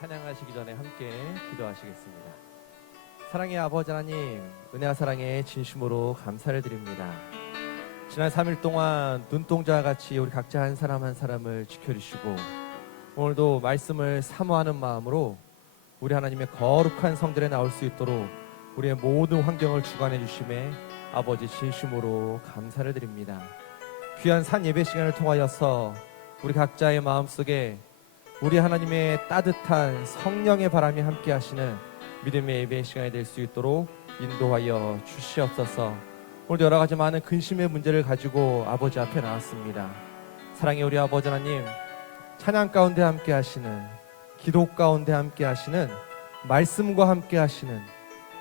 찬양하시기 전에 함께 기도하시겠습니다. 사랑의 아버지 하나님, 은혜와 사랑에 진심으로 감사를 드립니다. 지난 3일 동안 눈동자와 같이 우리 각자 한 사람 한 사람을 지켜주시고 오늘도 말씀을 사모하는 마음으로 우리 하나님의 거룩한 성전에 나올 수 있도록 우리의 모든 환경을 주관해 주심에 아버지 진심으로 감사를 드립니다. 귀한 산 예배 시간을 통하여서 우리 각자의 마음속에 우리 하나님의 따뜻한 성령의 바람이 함께 하시는 믿음의 예배 시간이 될 수 있도록 인도하여 주시옵소서. 오늘 여러 가지 많은 근심의 문제를 가지고 아버지 앞에 나왔습니다. 사랑의 우리 아버지 하나님, 찬양 가운데 함께 하시는, 기도 가운데 함께 하시는, 말씀과 함께 하시는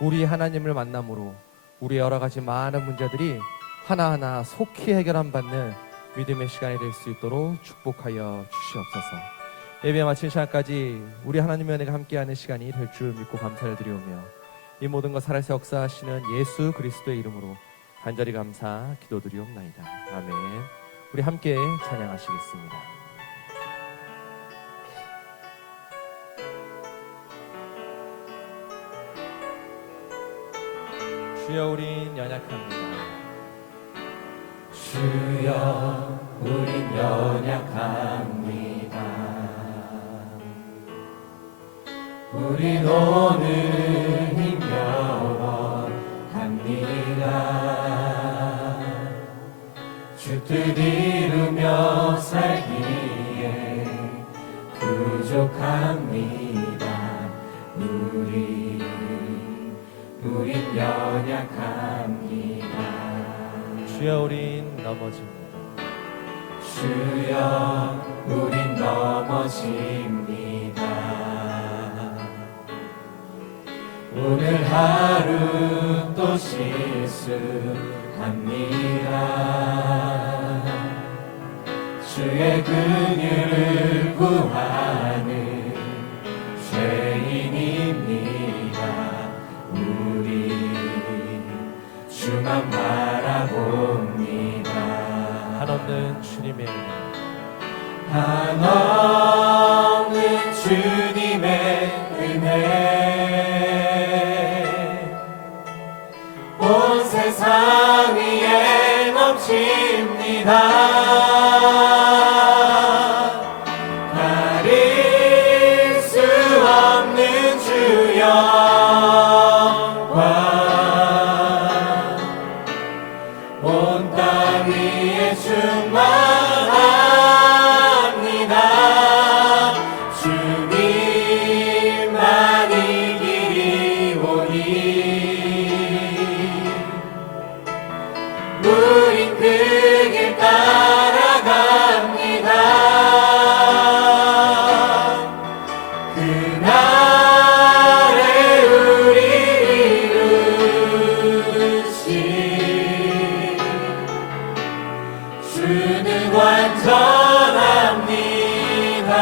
우리 하나님을 만남으로 우리의 여러 가지 많은 문제들이 하나하나 속히 해결함 받는 믿음의 시간이 될 수 있도록 축복하여 주시옵소서. 예배 마친 시간까지 우리 하나님의 은혜가 함께하는 시간이 될 줄 믿고 감사를 드리오며 이 모든 것 살아서 역사하시는 예수 그리스도의 이름으로 간절히 감사 기도드리옵나이다. 아멘. 우리 함께 찬양하시겠습니다. 주여 우린 연약합니다. 주여 우린 연약합니다. 우린 오늘 힘겨워 합니다. 주 뜻 이루며 살기에 부족합니다. 우린 연약합니다. 주여 우린 넘어집니다. 주여 우린 넘어집니다. 오늘 하루 또 실수합니다. 주의 긍휼을 구하는 죄인입니다. 우리 주만 바라봅니다. 한없는 주님의 은혜, 한없는 주님의 은혜, 온 세상 위에 넘칩니다. 가릴 수 없는 주 영광, 온 땅 위에 충만합니다. 주님만이 길이 오니 우린 그 길 따라갑니다. 그날에 우리 이루신 주는 완전합니다.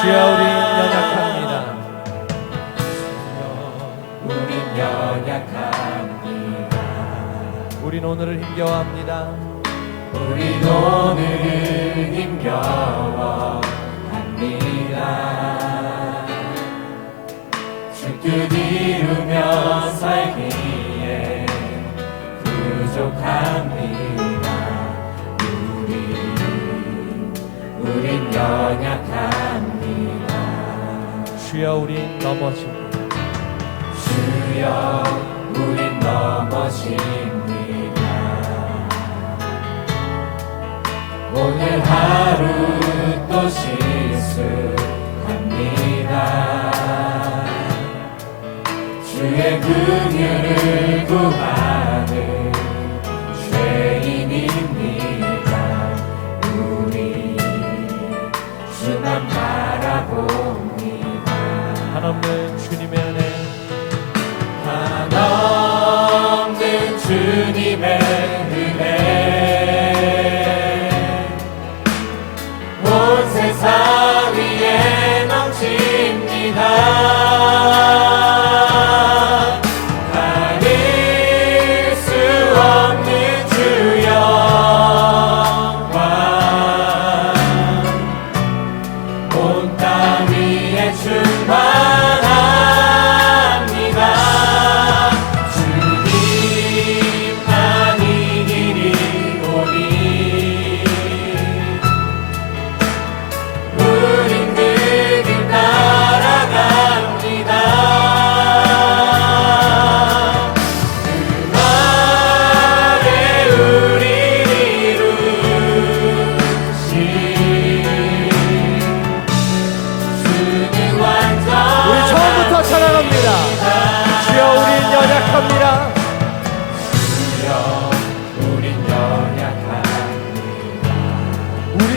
주여 우린 연약합니다. 우린 연약합니다. 우린 오늘을 힘겨워합니다. 우린 오늘을 힘겨워합니다. 주 뜻 이루며 살기에 부족합니다. 우린 연약합니다. 주여 우린 넘어집니다. 주여 우린 넘어집니다. 오늘 하루 또 실수합니다. 주의 긍휼을 구하는 죄인입니다. 우리 주만 바라봅니다. 한없는 주님의 은혜, 한없는 주님의 은혜, 온 세상 위에 넘칩니다. 가릴 수 없는 주 영광, 온 땅 위에 충만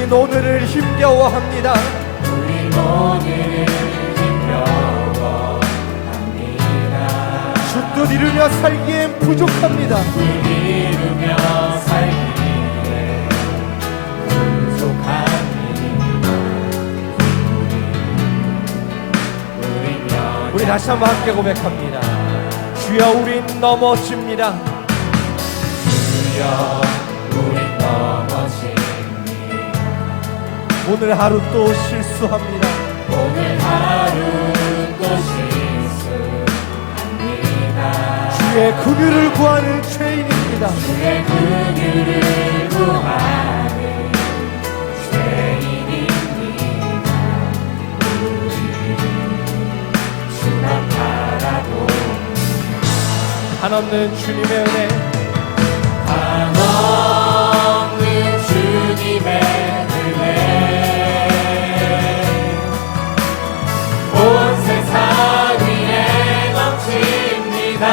우린 오늘을 힘겨워합니다. 우린 오늘을 힘겨워합니다. 주 뜻 이루며 살기엔 부족합니다. 뜻 이루며 살기에 부족합니다. 우리 다시 한번 함께 고백합니다. 주여 우린 넘어집니다. 주여 우린 넘어집니다. 오늘 하루 또 실수합니다. 오늘 하루 또 실수합니다. 주의 긍휼을 구하는 죄인입니다. 주의 긍휼을 구하는 죄인입니다. 우리 주만 바라봅니다. 한없는 주님의 은혜, 한없는 주님의 은혜 온 세상 위에 넘칩니다.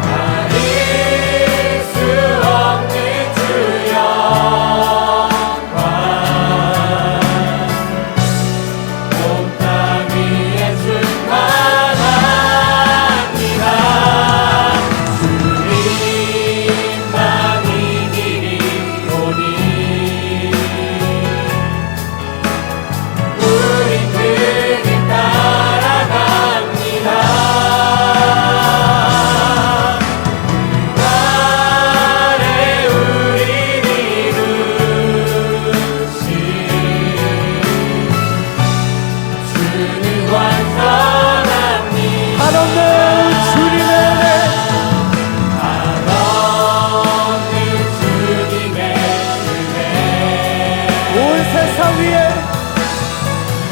가릴 수 없는 주 영광 온 땅 위에 충만합니다. 주님만이 길이 오니 우린 그 길 따라갑니다. 그날에 우린 이루신 주는 완전합니다. 한없는 주님의 은혜, 한없는 주님의 은혜 온 세상 위에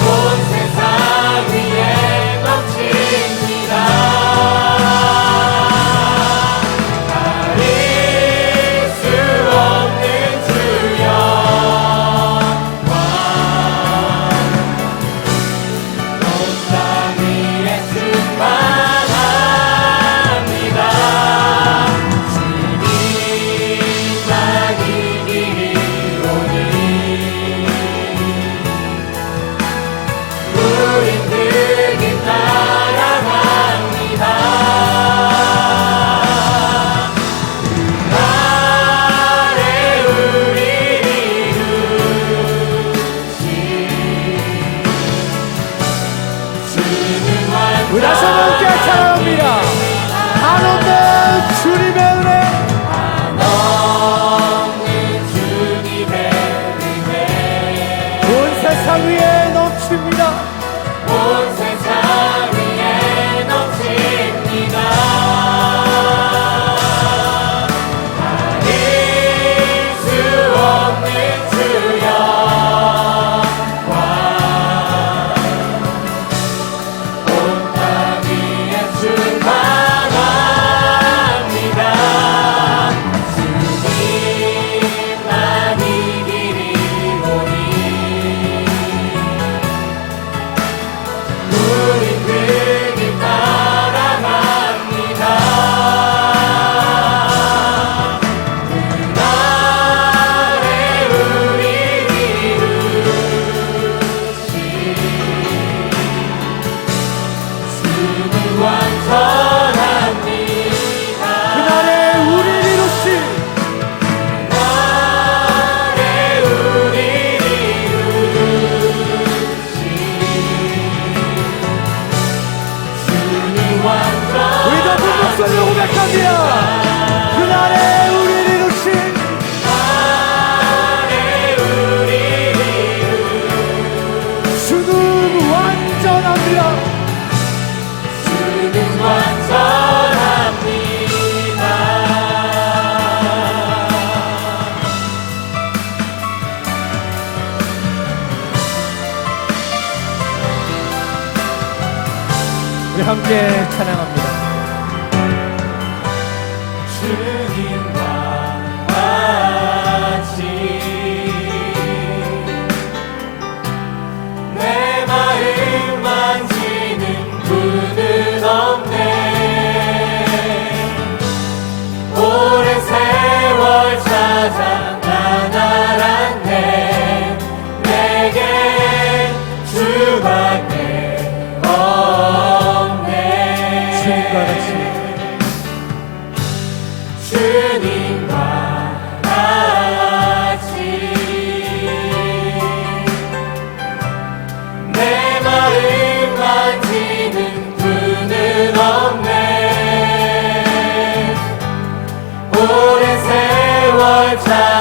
온 세상 위에 넘칩니다. 가릴 수 없는 주 영광 온 땅 위에 충만합니다. 주님만이 길이 오니 우린 그 길 따라갑니다. 그날에 우리 이루신 주는 우리 다시 한번 함께 찬양합니다. 한없는 주님의 은혜, 한없는 주님의 은혜 온 세상 위에 넘칩니다. 온 세상 위에 넘칩니다. 가릴 수 없는 주 영광 온 땅 위에 충만합니다. 주님만이 길이 오니 우린 그 길 따라갑니다. 그날에 우리 이루신 주는 완전합니다. 그날에 우리 이루신 그날에 우리 이루신 주는 완전 우리 높은 목소리로 고백합니다. 그날에 우리 이루신 그날에 우리 주는 완전합니다. 주는 완전합니다. 우리 함께 찬양합니다. 주님과 같이 내 마음 만지는 분은 없네. 오랜 세월 찾아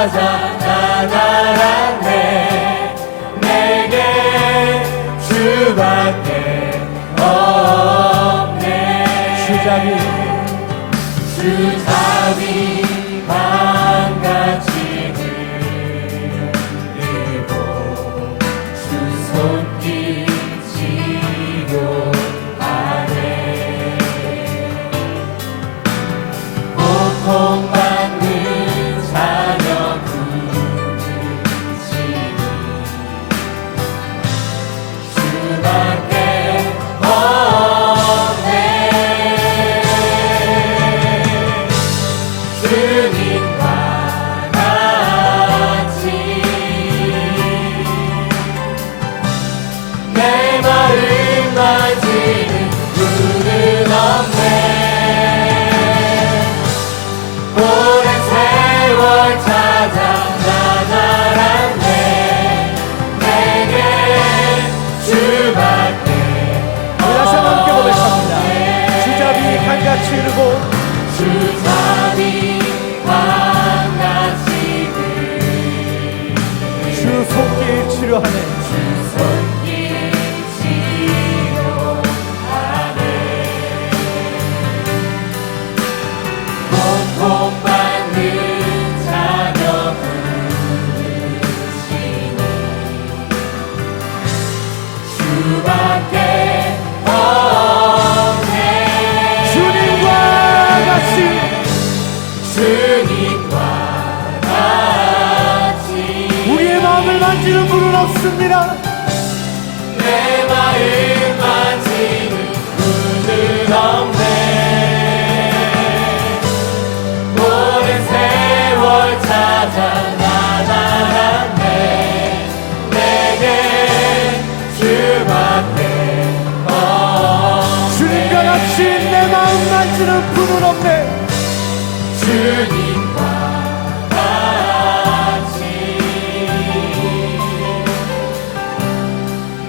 찾아 나타났네. 내게 주밖에 없네. 주잡이 반같이 흐르고 주 손길 치료하네. 고통받는 자녀 부르시니 주밖에 없네. 주님과 같이 내 마음 만지는 분은 없네. 오랜 세월 찾아 나타났네. 내게 주밖에 우리 다시 한번 함께 고백합니다. 주잡이 한같이 흐르고 주잡이 반같이 주 손길 치료하네. 주 손길 치료하네. 고통받는 자녀 부르시니 주밖에 없네. 주님과 같이 주님과 같이 우리의 마음을 만지는 분은 없습니다. 내 마음 만지는 분은 없네. 오랜 세월 찾아 나타났네. 내게 주밖에 없네. 주님과 같이 내 마음 만지는 분은 없네. 주님과 같이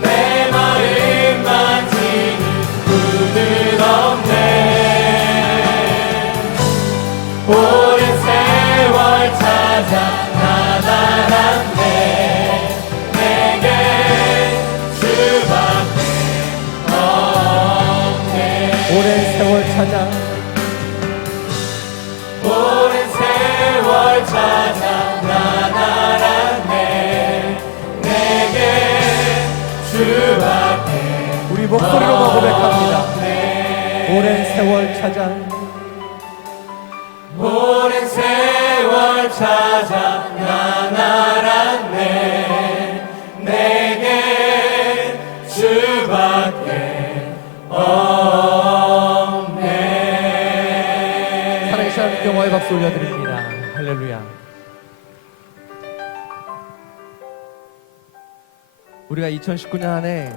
내 마음 만지는 분은 없네. 오랜 세월 찾아 나타났네. 내게 주밖에 없네. 오랜 세월 찾아 오랜 세월 찾아 나타났네. 내게 주밖에 우리 목소리로만 고백합니다. 오랜 세월 찾아 오랜 세월 찾아 나타났네. 내게 주밖에 없네. 살아계신 하나님께 영광의 박수 올려드립니다. 할렐루야. 우리가 2019년 안에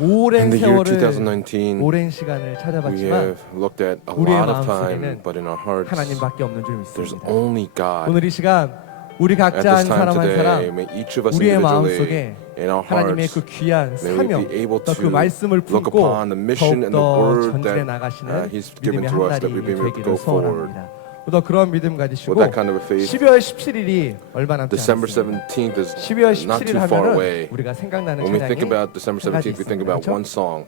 In 오랜 the year 세월을 2019, 오랜 시간을 we 찾아봤지만 have looked at a 우리의 lot of time, 마음속에는 but in our hearts, 하나님밖에 없는 줄 there's 믿습니다. only God. 오늘 이 시간 우리 At 각자 한 this time 사람 한 today, 사람 may each of us 우리의 individually, 마음속에 in our 하나님의 hearts, 그 귀한 may we 사명 be able 또 그 to 말씀을 look 품고 upon the mission and the 더욱더 word 전진해 that 나가시는 He's given 믿음의 to 한 us, that 날이 we may be able to 되기를 go forward. 소원합니다. 또 그런 믿음 가지시고 With that kind of a faith, 12월 17일이 얼마 남지 December 않았습니다. 17th is 12월 not 17일 too far 하면은 away. 우리가 생각나는 When we think 찬양이 about December 한 가지 17th, we think 있습니다. about 그렇죠? one song.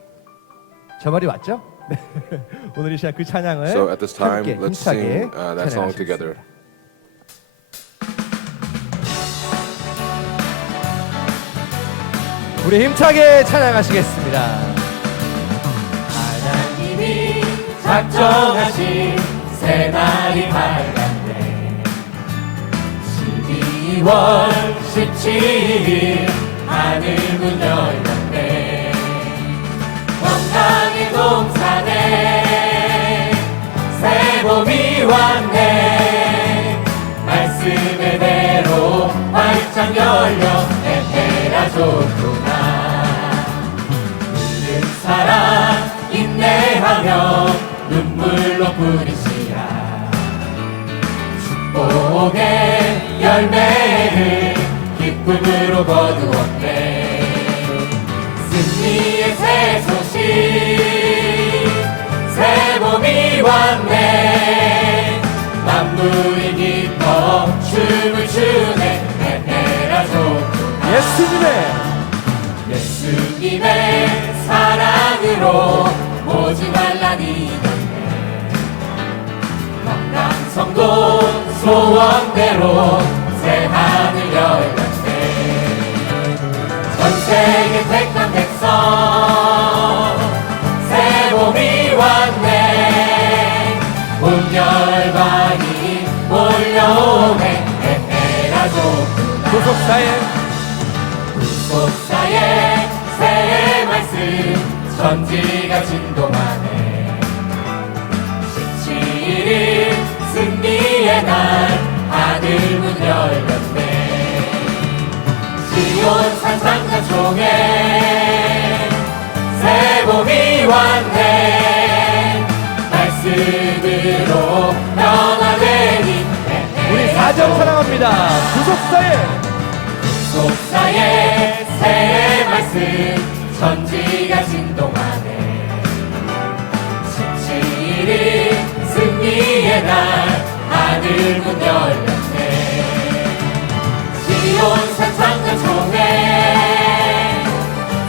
저 말이 맞죠? 네. 오늘 이 시간 그 찬양을 So at this time, 함께 let's 힘차게 sing that song 찬양하시겠습니다. together. 우리 힘차게 찬양하시겠습니다. 하나님이 작정하신 새날이 밝았네. 12월 17일 하늘문 열렸네. 건강의 동산에 새봄이 왔네. 말씀의대로 활짝 열려 에테라 좋구나. 믿는 사랑 인내하며 눈물로 부리시라. 축복의 열매를 기쁨으로 거두었네. 승리의 새 소식 새봄이 왔네. 만물이 기뻐 춤을 추네. 소원대로 새 하늘 열렸네. 전 세계 택한 백성 새 봄이 왔네. 온 열방이 몰려오네. 에라조 소속사의 새해 말씀 천지가 진동하네. 17일 승리의 날 하늘 문 열렸네. 시온산 장자총회 새 봄이 왔네. 말씀으로 변화되니 우리 사정 사랑합니다. 속사의 새해 말씀 천지가 진동하네. 17일 승리의 날 하늘 문 열렸네. 시온산 장자총회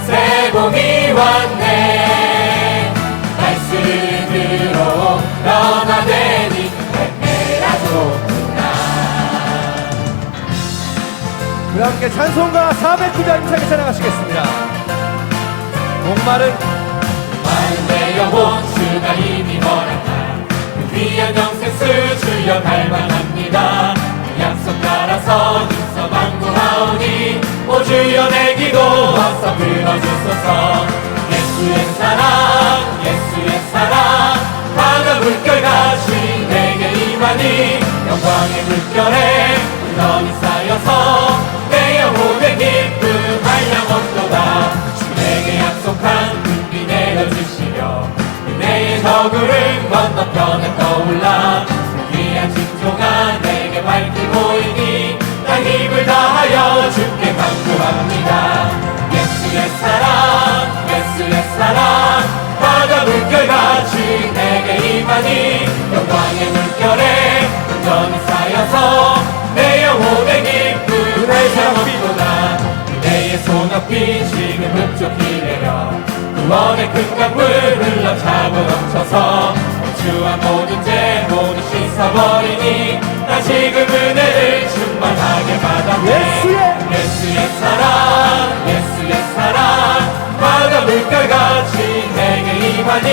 새 봄이 왔네. 말씀으로 변화되니 에라조 우리 함께 찬송가 409장 힘차게 찬양하시겠습니다. 목마른 내 영혼 주가 이미 허락한 그 귀한 영생수 주여 갈망합니다. 그 약속 따라서 힘써 방구하오니 오 주여 내 기도 와서 들어주소서. 예수의 사랑 바다 물결같이 내게 임하니 영광의 물결에 너니 쌓여서 내 영혼의 기쁨 한량없도다. 주에게 약속한 금비 내려주시며 은혜의 저구를 건너편에 떠올라. 그 귀한 징조가 내게 밝히 보이니 나 힘을 다하여 주께 간구합니다. 예수의 사랑 바다 물결같이 내게 임하니 영광의 물결에 온전히 쌓여서 내 영혼의 기쁨 한량없도다. 그대의 손앞이 지금 흡족히 내려 구원의 큰 강물 흘러 차고 넘쳐서 주와 모든 죄 모두 씻어버리니 나 지금 은혜를 충만하게 받았네. 예수의 사랑 바다 물결같이 내게 임하니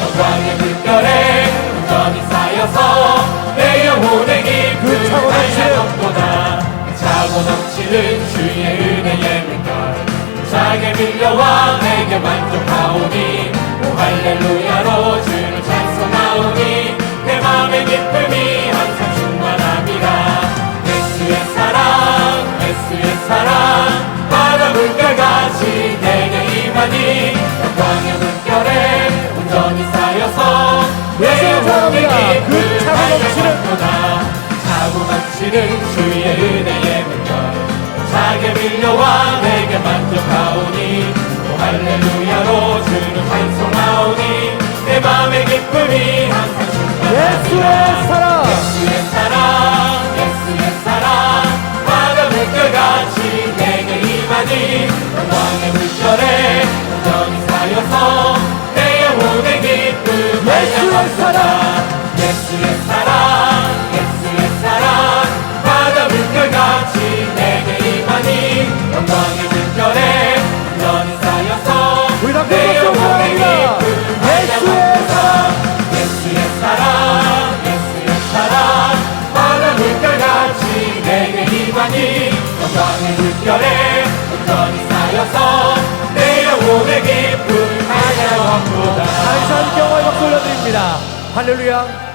영광의 물결에 온전히 쌓여서 내 영혼의 기쁨 한량없도다. 차고 넘치는 주의 은혜의 물결 차게 밀려와 내게 만족하오니 오 할렐루야로 주를 찬송하오니 내 맘의 기쁨이 항상 충만합니다. 예수의 사랑 바다 물결같이 내게 임하니 영광의 물결에 온전히 쌓여서 내 영혼의 기쁨 한량없도다. 차고 넘치는 주의 은혜의 물결 차게 밀려와 내게 만족하오니 오 할렐루야로 주를 찬송하오니 내 맘의 기쁨이 항상 충만합니다. 예수의 사랑 바다 물결같이 내게 임하니 영광의 물결에 온전히 쌓여서 내 영혼의 기쁨 한량없도다. 예수의 사랑 바다 물결같이 내게 임하니 영광의 물결에 온전히 쌓여서 내 영혼의 기쁨 한량없도다. 예수의 사랑 바다 물결같이 내게 임하니 영광의 물결에 온전히 쌓여서 내 영혼의 기쁨 한량없도다. 다시 함께 영광의 박수 올려드립니다. 할렐루야.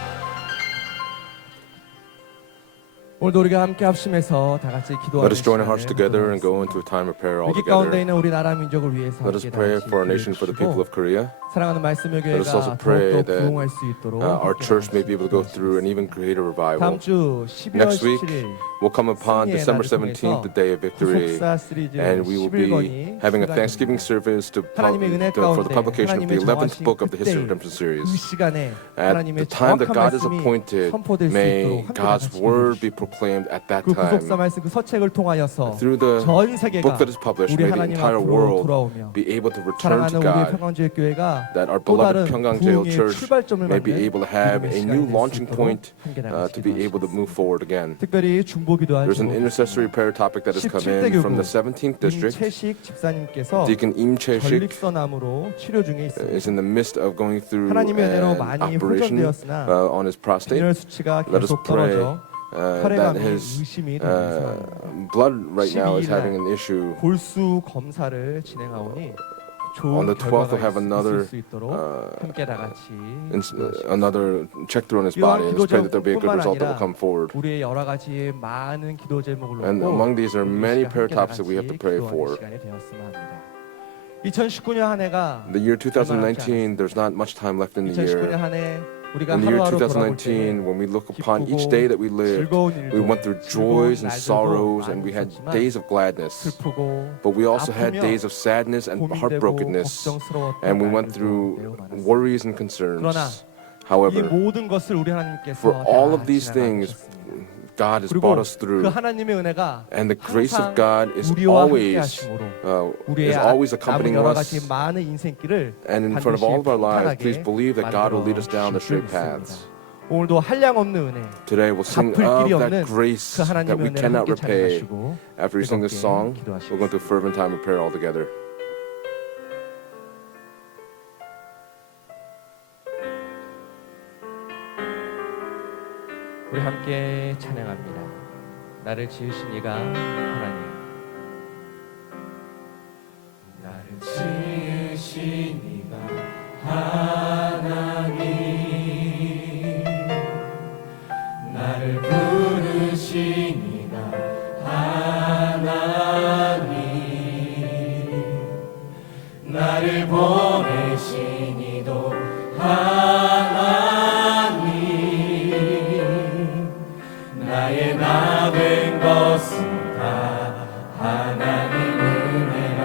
오늘도 우리가 함께 합심해서 다 같이 기도하는 Let us join our hearts 시간을 together and 보내겠습니다. go into a time of prayer all 위기 가운데 together. 있는 우리 나라 민족을 위해서 Let us 함께 pray 다 for our 같이 nation, for the people 기도해 of Korea. 주시고 사랑하는 말씀의 Let us also 교회가 pray 더욱더 that 부흥할 수 있도록 our 함께 church may be able to go 나아가시기 through an even greater 다음 revival. 주 12월 Next week, 17일 we'll come upon 승리의 December 날을 17th, the day of victory, 구속사 시리즈 and we will be 11권이 having a 출간됩니다. Thanksgiving service 하나님의 은혜 for the 가운데 publication of the 하나님의 11th 정하신 book of the History of 그때 Redemption series. 그 시간에 At 하나님의 the time that 정확한 God is 말씀이 appointed, 선포될 수 may 있도록 함께 God's 나가시기 word be 바랍니다. proclaimed at that 그 구속사 time. 말씀 그 서책을 통하여서 Through the 전 세계가 book that is published, 우리 may the 하나님 entire 앞으로 world 돌아오며 be able to return 사랑하는 to 우리의 God, 평강제일 교회가 that our 또 다른 beloved Pyongyangjail 부흥의 Church 출발점을 may be 만든 able to have 기쁨의 a 시간이 new 될 수 launching 있도록 point 함께 to be able to move forward again. 특별히 중보기도할 There's an 제목 intercessory prayer topic that has come 17대 in from 교구 the 17th district. 임채식 집사님께서 Deacon Im Chae-shik 전립선암으로 치료 중에 있습니다. is in the midst of going through 하나님의 은혜로 an 많이 operation 호전되었으나 on his prostate. 빈혈 수치가 Let us 계속 pray 떨어져 that 혈액암이 his 의심이 되면서 blood right now is 12일 having an issue. 골수 검사를 진행하오니 On 좋은 the 12th, we'll have 결과가 another 있을 수 있도록 함께 다 같이 another check through on his 이러한 body. Let's pray that there'll be a good 기도제목뿐만 result that will 아니라 come forward. 우리의 여러 가지 많은 기도 제목을 And 놓고 among these are 우리 many 시간 prayer 함께 다 topics that we have to 같이 pray 기도하는 for. 시간이 되었으면 합니다. 2019년 한 해가 The year 2019, there's not much time left in the 2019년 year. 한 해 우리가 In the year 하루하루 돌아볼 때 2019, when we look upon each 기쁘고 day that we lived, 즐거운 일도 we went through 즐거운 joys and 날들도 sorrows, and 많이 we had 있었지만 days of gladness. 슬프고 But we also had 아프며 days of sadness and 고민되고 heartbrokenness, 걱정스러웠던 and we went 날들도 through 매우 많았습니다. worries and 그러나 concerns. 이 However, 모든 것을 우리 하나님께서 for all 다 of these things, 지나가셨습니다. God has 그리고 brought us 그 through, 하나님의 은혜가 and the grace 항상 of God is 우리와 함께 always 하심으로 is 우리의 always 남은 accompanying 여러 us. 가지 많은 인생길을 And in front of all of our lives, please 평탄하게 believe that God will lead us 만들어 down the 주실 straight 줄 paths. 믿습니다. 오늘도 한량없는 은혜 Today we'll sing 갚을 of 길이 없는 that grace 그 that 하나님의 we 은혜를 cannot 함께 repay. 찬양하시고 After we sing this 뜨겁게 song, 기도하시겠습니다. we'll go into a fervent time of prayer all together. 우리 함께 찬양합니다. 나를 지으신 이가 하나님, 나를 지으신 이가 하나님, 나를 부르신 이가 하나님, 나를 보내신 이도 하나님, 나의 나 된 것은 다 하나님 은혜라.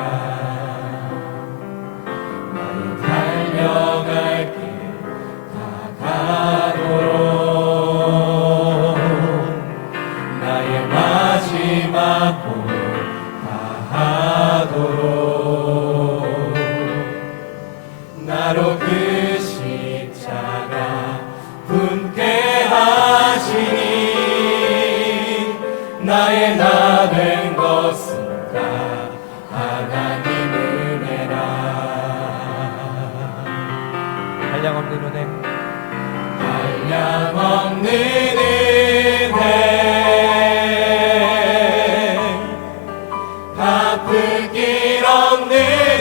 나의 달려갈 길 다 가도록 나의 마지막 봄 다 하도록 나로 그 십자가 품게 하시니 나의 나 된 것은 다 하나님 은혜라. 한량없는 은혜, 한량없는 은혜, 갚을 길 없는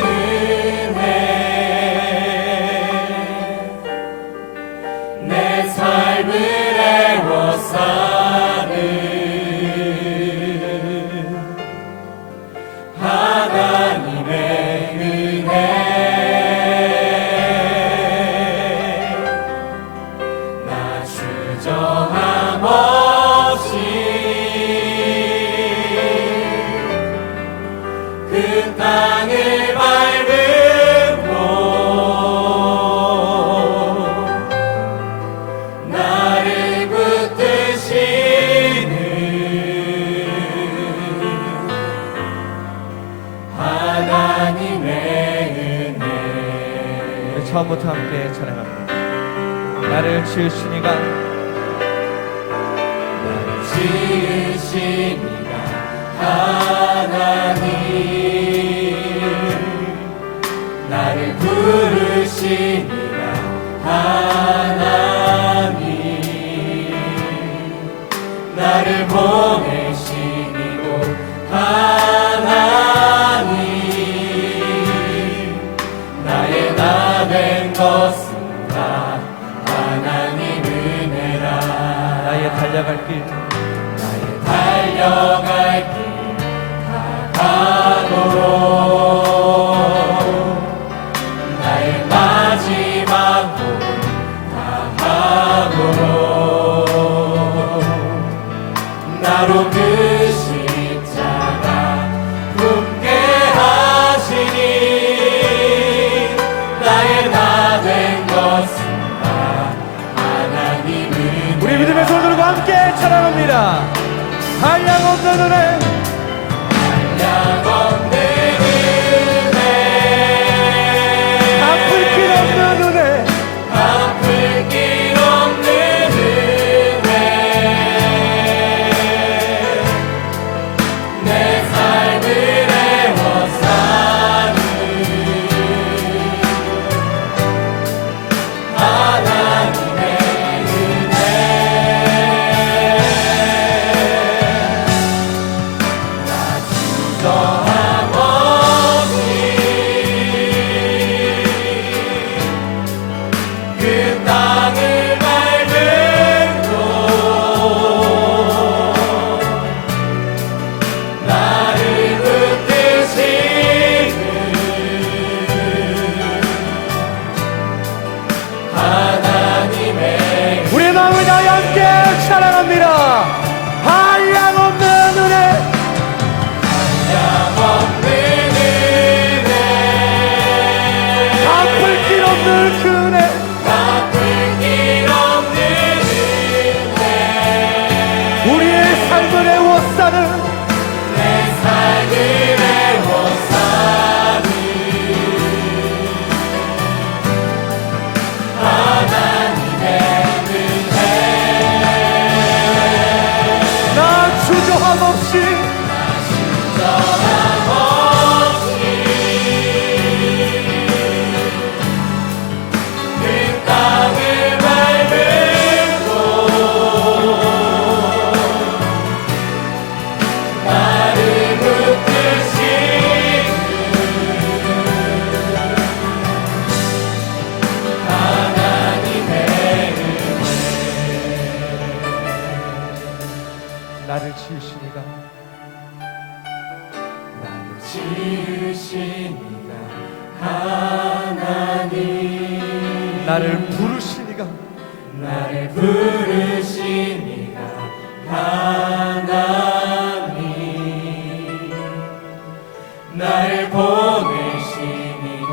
은혜, 내 삶을 애워싸는 하나님의 은혜, 나 주저함 없이 그 땅을 밟음으로 나를 붙드시는 하나님의 은혜. 처음부터 함께 찬양합니다. 나를 지으신 이가, 나를 지으신 이가 하나님, 나를 부르신 이가 하나님, 나를 보내신 이도 하나님, 나의 나 된 것은 다 하나님 은혜라. 나의 달려갈 길, 나의 달려갈 길 다 가도록 나의 마지막 봄 다 하도록 나로 그 십자가 품게 하시니 나의 나 된 것은 다 하나님은. 우리 믿음의 손 들고 함께 찬양합니다. 한량없는 은혜 한량없는 은혜 갚을 길 없는 은혜 갚을 길 없는 은혜 내 삶을 애워싸는 하나님의 은혜 나 주저함 없이 그 땅을 밟음도 나를 붙드시는 하나님의 우리의 마음을 다해 함께 찬양합니다. 한량없는 은혜 한량없는 은혜 갚을 길 없는 그 은혜 갚을 길 없는 은혜 우리의 삶을 애워싸는 내 삶을 애워싸는 하나님의 은혜 나 주저함 없이 저함 없이 그 땅을 밟음도 나를 붙드시는 하나님의 나를 지으시니가 나를 지으시니가 하나님 나를 부르시니가 나를 부르시니가 하나님 나를 보내시니도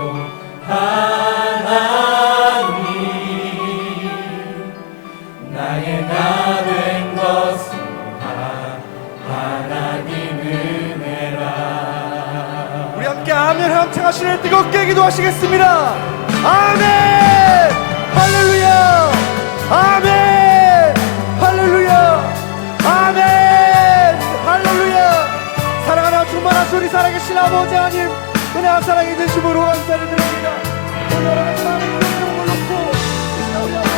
하나님 나의 나 된 것은 다 하나님 은혜라 우리 함께 아멘 함창하시는 뜨겁게 기도하시겠습니다. 아멘 할렐루야 아멘 할렐루야 아멘 할렐루야. 사랑하는 충만한 소리 살아계신 아버지 하나님 은혜와 사랑이 되심으로 감사를 드립니다. 오늘 여러 가지 마음의 고통을 놓고 이 시간 우리 앞에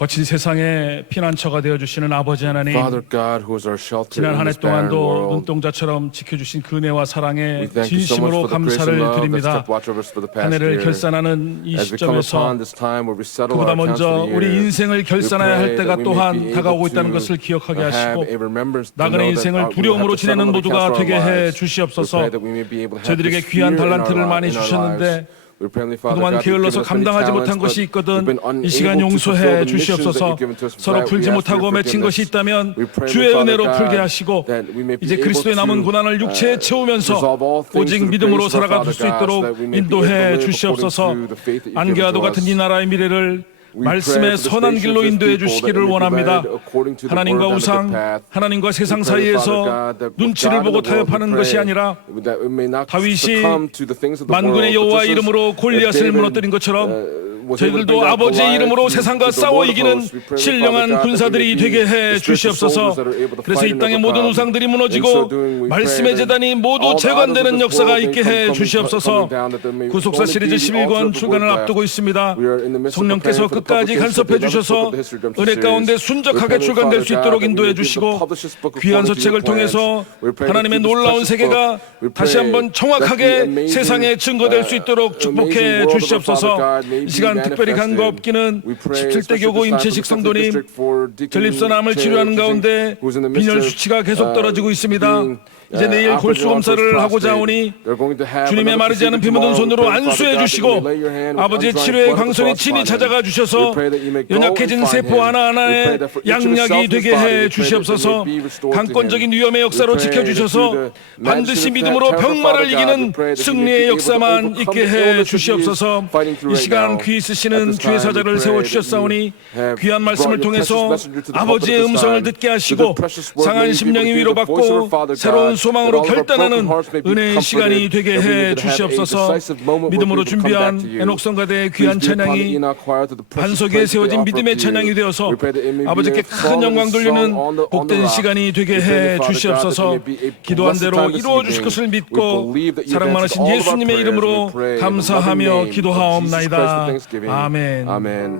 거친 세상의 피난처가 되어주시는 아버지 하나님, Father God, who is our shelter 지난 in 한 해 this barren 동안도 world, 눈동자처럼 지켜주신 그 은혜와 사랑에 we thank you so much 진심으로 for the grace and 감사를 love that's 드립니다. kept watch over us for the 한 past 해를 year. 결산하는 이 As we come 시점에서 upon this time where we settle 그보다 our accounts 먼저 for the 우리 year, 인생을 we 결산해야 할 pray 때가 that we may 또한 be 다가오고 able 있다는 to 것을 기억하게 have 하시고 a remembrance to 나그네 know that 인생을 we will have 두려움으로 to 지내는 settle the 모두가 accounts for 되게 our 해 lives. We 주시옵소서. pray that we may be able to have 저희들에게 this 귀한 fear in our 달란트를 많이 in our 주셨는데 lives. We pray, Heavenly Father 그동안 God, you've 게을러서 given us many 감당하지 talents, 못한 but 것이 we've 있거든 been 이 시간 unable to 용서해 fulfill the missions that 주시옵소서. you've given to us. 서로 For that, 풀지 we ask for 못하고 your 맺힌 것이 forgiveness. 있다면 We pray, 주의 Father 은혜로 God, 풀게 하시고 that we may be 이제 able 그리스도의 to, 남은 고난을 육체에 채우면서 resolve all things 오직 through the 믿음으로 grace of our 살아갈 수 Father God, 있도록 so that we may be able to 인도해 live 주시옵소서. according to the faith that you've given 안개와도 to 같은 us. 이 나라의 미래를 We 말씀의 pray for this 선한 nation, 길로 for this 인도해 people, that 주시기를 they may be 원합니다. led according to the 하나님과 word and the 우상, path. 하나님과 세상 We pray, Father 사이에서 God, that with 눈치를 God 보고 and the world, 타협하는 we 것이 pray 아니라 that we may not 다윗이 succumb to the things of the 만군의 world, 여호와 but just as 이름으로 골리앗을 David, 무너뜨린 것처럼 was able to 저희들도 bring down 아버지의 Goliath 이름으로 to 세상과 the 싸워 Lord of 이기는 hosts. We pray, Father 신령한 God, that we 군사들이 may 되게 be 해 the spiritual 주시옵소서. soldiers that are able to 그래서 fight 이 and 땅의 모든 overcome. 우상들이 In so 무너지고 doing, we pray 말씀의 that 재단이 모두 all the idols of 재건되는 this 역사가 world may 있게 해 come 주시옵소서. down, that there may 구속사 only 시리즈 be the altar 11권 of the 출간을 word 앞두고 left. 있습니다. We are in the midst of 성령께서 preparing for the 끝까지 publication of 간섭해 the 11th book 주셔서 of the History Redemption 은혜 가운데 series. 순적하게 We pray, 출간될 Father 수 God, 있도록 that we 인도해 may be able to 주시고 publish this book 귀한 according to 서책을 your plans. 통해서 We pray that 하나님의 through this 놀라운 precious 세계가 book, we 다시 pray 한번 that the 정확하게 amazing, 세상에 증거될 수 있도록 amazing 축복해 world of our 주시옵소서. Father God may 이 be 시간 특별히 manifested. 간과 없기는 We pray 17대 especially 교구 this time for 임채식 the 10th 성도님 district for Deacon 전립선암을 Che 치료하는 Jising, 가운데 who's in the midst 빈혈 of, 수치가 계속 떨어지고 있습니다. being, 이제 내일 골수 operated on for his 검사를 하고자 prostate. 하오니 They're going to have 주님의 another 마르지 않은 procedure 피 묻은 tomorrow. We 손으로 pray, Father 안수해 God, that you 주시고 may lay your hand with 아버지의 undried 치료의 blood of the 광선이 cross 친히 upon him. 찾아가 주셔서 We pray that you may go and 연약해진 find 세포 him. We 하나하나에 pray that for each of the 양약이 cells of his 되게 해 body, we pray that they may 주시옵소서. be restored to 강권적인 him. 위험의 역사로 We pray 지켜주셔서 that through the 반드시 magnitude of 믿음으로 that terror, 병마를 Father God, 이기는 we pray that you may 승리의 be able to 역사만 overcome 있게 the 해 illness that he is 주시옵소서. fighting through 이 right 시간 now. 귀 At 쓰시는 this 주의 time, we 사자를 pray that 세워주셨사오니 you have 귀한 말씀을 brought your precious 통해서 messenger to the pulpit 아버지의 at this 음성을 time. 듣게 So 하시고 the precious word 상한 may be 심령이 able to hear the voice of our 위로받고 Father 새로운 God, 소망으로 that all of our broken 결단하는 hearts may be 은혜의 comforted, 시간이 되게 that we 해 may have a 주시옵소서. decisive moment where 믿음으로 we will come back to 준비한 you. 에녹성가대의 Please 귀한 be upon the 찬양이 Enoch choir to the precious 반석에 praise that 세워진 they offer 믿음의 up to 찬양이 you. 되어서 We pray that it may be 아버지께 a 큰 song 영광 and 돌리는 song on the 복된 rock. 시간이 되게 We pray, 해 Father God, that 주시옵소서. there may be a 기도한 blessed 대로 time this 이루어 주실 evening. 것을 We 믿고 believe that you 사랑 have 많으신 answered all of our 예수님의 prayers. 이름으로 We pray in the loving 감사하며 name of Jesus Christ 기도하옵나이다. for thanksgiving. 아멘. Amen.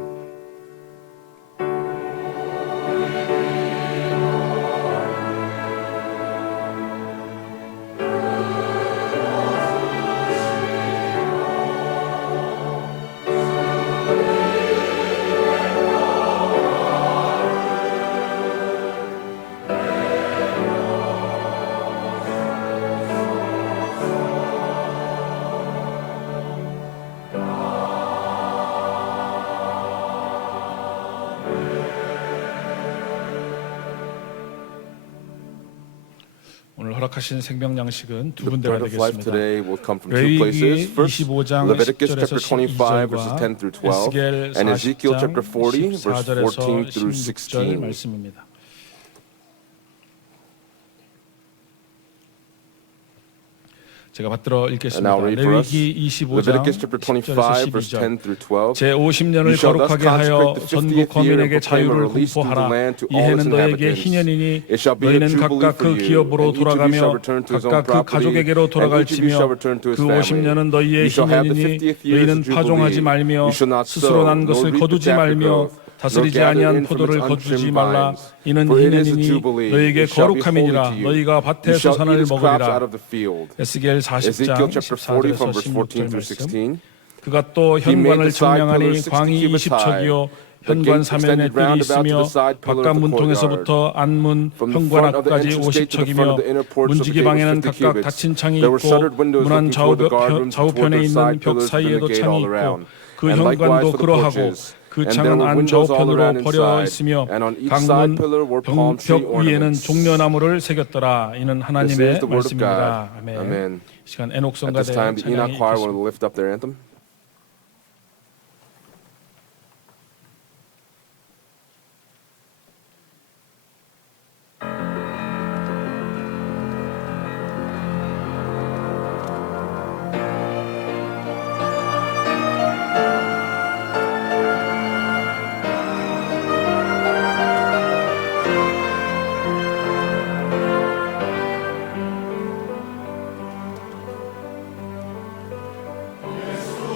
오늘 허락하신 생명 양식은 두 The 군데가 bread of life 되겠습니다. today will come from two 레위기 places. First, 25장 Leviticus 10절에서 chapter 25 verses 10 through 12, 에스겔 and Ezekiel 40장 chapter 40 verse 14절에서 14 through 16절 16. 말씀입니다. 제가 받들어 And 읽겠습니다. I'll read for us 레위기 25장 Leviticus chapter 25 verse 10절에서 10 through 12. 제 50년을 You shall thus 거룩하게 하여 consecrate the 전국 50th year and 거민에게 proclaim a 자유를 release through the 공포하라. land to 이 all 해는 its 너에게 inhabitants. 희년이니 It shall be a 너희는 jubilee 각각 for 그 you, 기업으로 and each of you shall 돌아가며 return to his own 각각 그 property, 가족에게로 and each of you 돌아갈지며 shall return to his 그 family. 50년은 너희의 You shall have the 희년이니 50th year as 너희는 a jubilee. 파종하지 말며 You shall not 스스로 sow, 난 nor 것을 reap the 거두지 chapter 말며 growth, nor 다스리지 gather 아니한 in from 포도를 its 거두지 untrimmed 말라. vines. 이는 For it is a 희년이니 jubilee, 너희에게 it shall be holy 거룩함이니라. to you. 너희가 You 밭의 shall 소산을 eat its crops out 먹으리라. of the field. 에스겔 40장 Ezekiel chapter 40 from 14절에서 verse 14 16절 through 말씀. 16. 그가 또 He made 현관을 the side 청량하니 pillars 60 광이 cubits high. 20척이요 The 현관 gate 사면에 extended 뜰이 round about to 있으며 the side pillar 바깥 of the 문통에서부터 안문 From the 현관 front of the 앞까지 entrance gate to the front 50척이며 of the inner porch of the 문지기 gate was 방에는 50 각각 cubits. 닫힌 창이 There were 있고 shuttered windows 문 안 looking toward the guard rooms, toward 좌우편에 the 있는 side 벽 pillars within 사이에도 the gate 창이 all 있고 around. 그 And likewise 현관도 for the 그러하고 porches. 그 And there 창은 were 안 windows all 좌우편으로 around 퍼려 inside. 있으며 And on each 강문 side pillar were palm tree 벽 위에는 ornaments. 종려나무를 새겼더라. 이는 This is 하나님의 the word of God. 말씀입니다. 아멘. Amen. 이 시간 At 에녹성가대 this time, the Enoch 찬양이 choir 있겠습니다. will lift up their anthem. 예수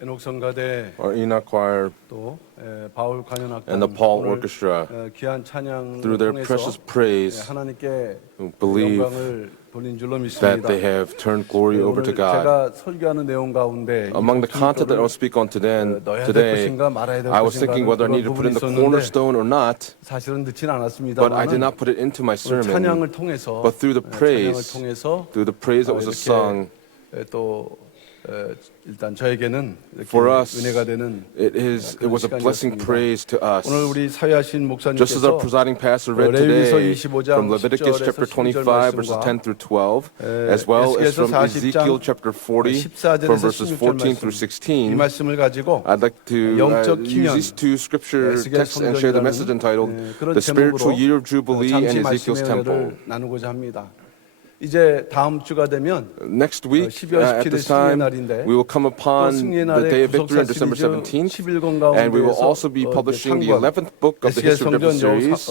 에녹 성가대 our Enoch choir, 또 바울 관현악단 and the Paul 오늘 Orchestra, 귀한 찬양을 through their 통해서 precious praise, 하나님께 believe 영광을 돌린 줄로 that 믿습니다. they have turned glory over to 오늘 God. 제가 설교하는 내용 가운데 Among the content that I will speak on 넣어야 될 today, 것인가 말아야 될 I was thinking 것인가 whether I 그런 needed to put 부분이 in the 있었는데 cornerstone or not, 사실은 넣진 but I did 않았습니다만 not put it into my sermon. 찬양을 통해서 But through the 찬양을 praise, 통해서 through the praise that was sung, 또 일단 저에게는 이렇게 For us, 은혜가 되는 it was a blessing praise to us. 오늘 우리 사회하신 Just as our 목사님께서 presiding pastor read 레위기서 today 25장 from Leviticus 10절에서 chapter 12절 25 verses 말씀과 10 through 12, as well as 에스겔서 from 40장 Ezekiel chapter 40 14절에서 from verses 16절 14 말씀, through 이 16, 말씀을 가지고 I'd like to 영적 use 기년, these two scripture 에스겔 texts and share the 성전이라는 message entitled 그런 The Spiritual 제목으로 Year of Jubilee and 잠시 Ezekiel's 말씀의 Temple. 은혜를 나누고자 합니다. 이제 다음 주가 되면 Next week, 12월 at 17일 this time, 승리의 날인데 we will come 또 upon 승리의 the Day 날의 of Victory on 구속사 December 시리즈 17th, 11권 and we will 가운데에서 also be publishing the 11th book of the 에스겔 history of the 성전 series,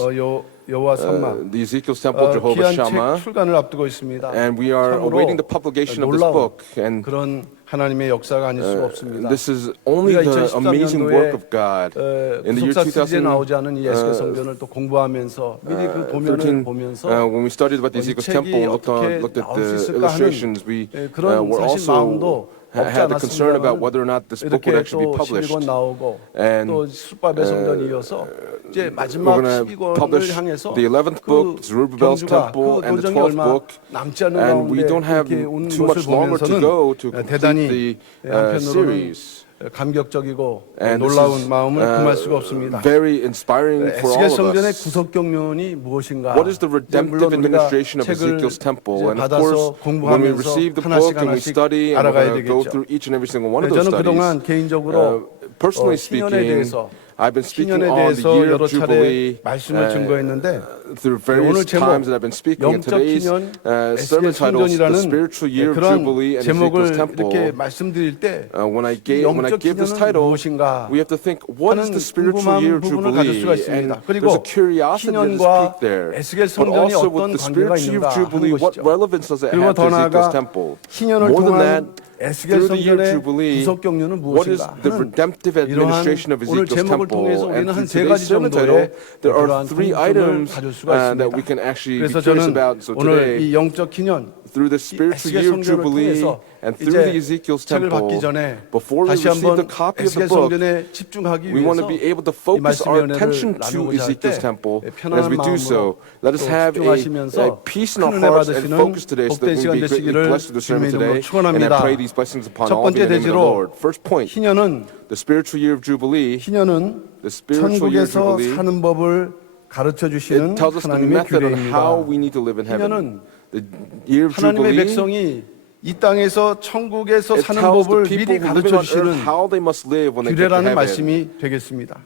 여호와 삼마 the Ezekiel's Temple, Jehovah 귀한 책 Shammah, 출간을 앞두고 있습니다. and we are 참으로 awaiting the publication of this 놀라운 book. And 그런 하나님의 역사가 아닐 수가 없습니다. this is only 우리가 the 2013 amazing 년도에 work of God. In the year 구속사 시리즈에 2000, 나오지 않은 이 에스겔 성전을 또 공부하면서 미리 그 도면을 13, 보면서 when we studied about the 이 Ezekiel's 책이 Temple and 어떻게 looked at 나올 수 the 있을까 illustrations, we 하는 그런 were 사실 also 마음도 없지 had the concern about whether or 않았습니다만 not this book would 이렇게 actually be 또 published. 11권 나오고 And 또 숫밥의 성전이 이어서 이제 we're 마지막 going to 12권을 publish 향해서 the 11th book, Zerubbabel's 경주가 Temple, 그 and the 도정이 12th 얼마 book, 남지 않은 and we 가운데 don't have 이렇게 오는 too much 것을 longer to 보면서는 go to complete 대단히 the 한편으로는 series. 감격적이고 And this 놀라운 is 마음을 금할 수가 없습니다. very inspiring for all 에스겔 of 성전의 us. 구속 경륜이 무엇인가? What is the redemptive 물론 우리가 administration of 책을 Ezekiel's temple? And of 받아서 course, when we 공부하면서 receive the 하나씩 book and we 하나씩 study, and we're 알아가야 going to go 되겠죠. through each and every single one of those 저는 그동안 studies. 개인적으로 Personally 신년에 speaking, 대해서 I've been speaking 신년에 on the 대해서 year 여러 of Jubilee 차례 말씀을 증거했는데 through 오늘 various 제목 times that I've been speaking. And 영적 today's 기년 sermon 에스겔 title is The 성전이라는 Spiritual Year of 그런 Jubilee and 제목을 Ezekiel's Temple. 이렇게 말씀드릴 때 When I 이 영적 give this 기년은 title, 무엇인가 we have to think, what is 하는 the spiritual year 궁금한 of 부분을 가질 수가 Jubilee? 있습니다. And 그리고 there's a curiosity to 신년과 speak there. 에스겔 But 성전이 also 어떤 with the 관계가 spiritual year 있는가 of 하는 Jubilee, what 것이죠. relevance does it 그리고 have to 더 Ezekiel's 나아가 temple? 신년을 More than 통한 that, 에스겔 through the year of 성전의 Jubilee, 구속 경륜은 what is 무엇인가 the 하는 redemptive 이러한 administration of 오늘 Ezekiel's 제목을 통해서 temple? And 우리는 한 through 세 today's 가지 sermon 정도의 title, there are 그러한 three 궁금증을 items 가질 수가 that we 있습니다. can actually be 그래서 curious 저는 about. So 오늘 today, 이 영적 기년 through the spiritual 에스겔 year of 성전을 Jubilee 통해서 and through the 이제 Ezekiel's 책을 temple, 받기 전에 before we 다시 receive the 한번 copy of the 에스겔 book, 성전에 집중하기 we want to 위해서 be able to 이 focus our 말씀의 attention 은혜를 to 나누고자 할 때 Ezekiel's temple. And as 편안한 we do so, 마음으로 let us 또 have a 집중하시면서 peace in 큰 our 은혜 hearts and 받으시는 focus today so that 복된 we 시간 be greatly 되시기를 blessed with the sermon 주님의 이름으로 today. And I 축원합니다. pray these blessings upon 첫 all of you in 번째 the name of the 대지로 Lord. First point, 희년은 the spiritual year of Jubilee, 희년은 the spiritual year of 천국에서 Jubilee, 사는 법을 가르쳐 it 주시는 tells us the 하나님의 method on how 규례입니다. we need to live in heaven. 희년은 The year of 하나님의 Jubilee, 백성이 이 땅에서 천국에서 it 사는 tells the 법을 people 미리 who live 가르쳐 on earth 주시는 how they must live when they get to 규례라는 heaven. 말씀이 되겠습니다.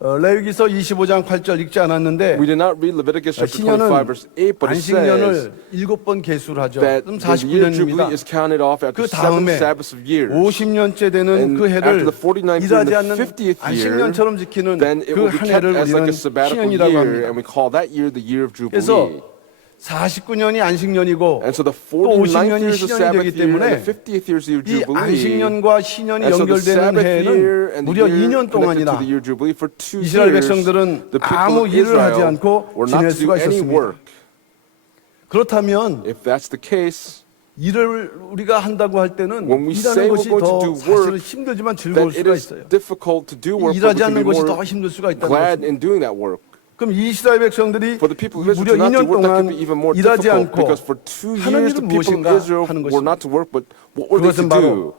레위기서 25장 8절 읽지 않았는데 We did not read Leviticus chapter 25 희년은 verse 8, but it says 안식년을 7번 계수를 하죠. that 그럼 the year of Jubilee 49년입니다. is counted off after 그 7 다음에 Sabbaths of years. 50년째 되는 And 그 after 해를 the 49th year, 일하지 the 않는 50th year, 안식년처럼 지키는 then it 그 will be 한 kept 해를 as like 우리는 a sabbatical 희년이라고 year, 합니다. and we call that year the year of 그래서 Jubilee. 49년이 안식년이고 And so the 또 49th 50년이 year is the 시년이 Sabbath 되기 year, and 때문에 the 50th year is the year of 이 Jubilee. 안식년과 신년이 And so the 연결되는 Sabbath year 해에는 and the 무려 year 2년 connected to 동안이나 the year of Jubilee for 2 이스라엘 years, 백성들은 the people 아무 of 일을 하지 Israel 않고 were not 지낼 to do 수가 any 있었습니다. work. 그렇다면 If that's the case, 일을 우리가 한다고 할 때는 when we say 일하는 we're 것이 going to 더 do 사실은 work, 힘들지만 then 즐거울 it 수가 is 있어요. difficult to do work, but we 일하지 can 않는 be 것이 more 더 힘들 수가 있다는 glad 것입니다. in doing that work. 그럼 이스라엘 백성들이 For the people of 무려 Israel to not 2년 do work, that 동안 could be even more 일하지 difficult 않고 because for 2 하는 years the 일은 people of 무엇인가 Israel 하는 were 것입니다. not to work, but what were they to 그것은 바로 do?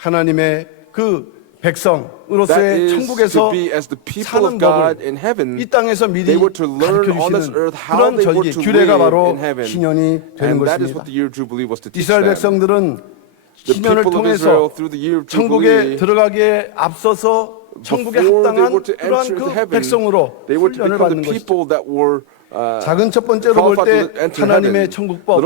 하나님의 그 That 백성으로서의 is to 천국에서 be as the people 사는 of God 법을 in heaven. 이 땅에서 미리 They were to learn on this 가르쳐주시는 earth how 그런 they were 절기, to 규례가 live 바로 in heaven. 희년이 되는 And that is what 것입니다. the year of Jubilee was to teach 이스라엘 them. 백성들은 The 희년을 people of Israel 통해서 through the year of 천국에 Jubilee, 들어가기에 앞서서 천국에 before they 합당한 were to 그러한 enter 그 heaven, 백성으로 they were to 훈련을 become 받는 the 것이죠. people that were 작은 첫 번째로 볼 때 하나님의 천국법,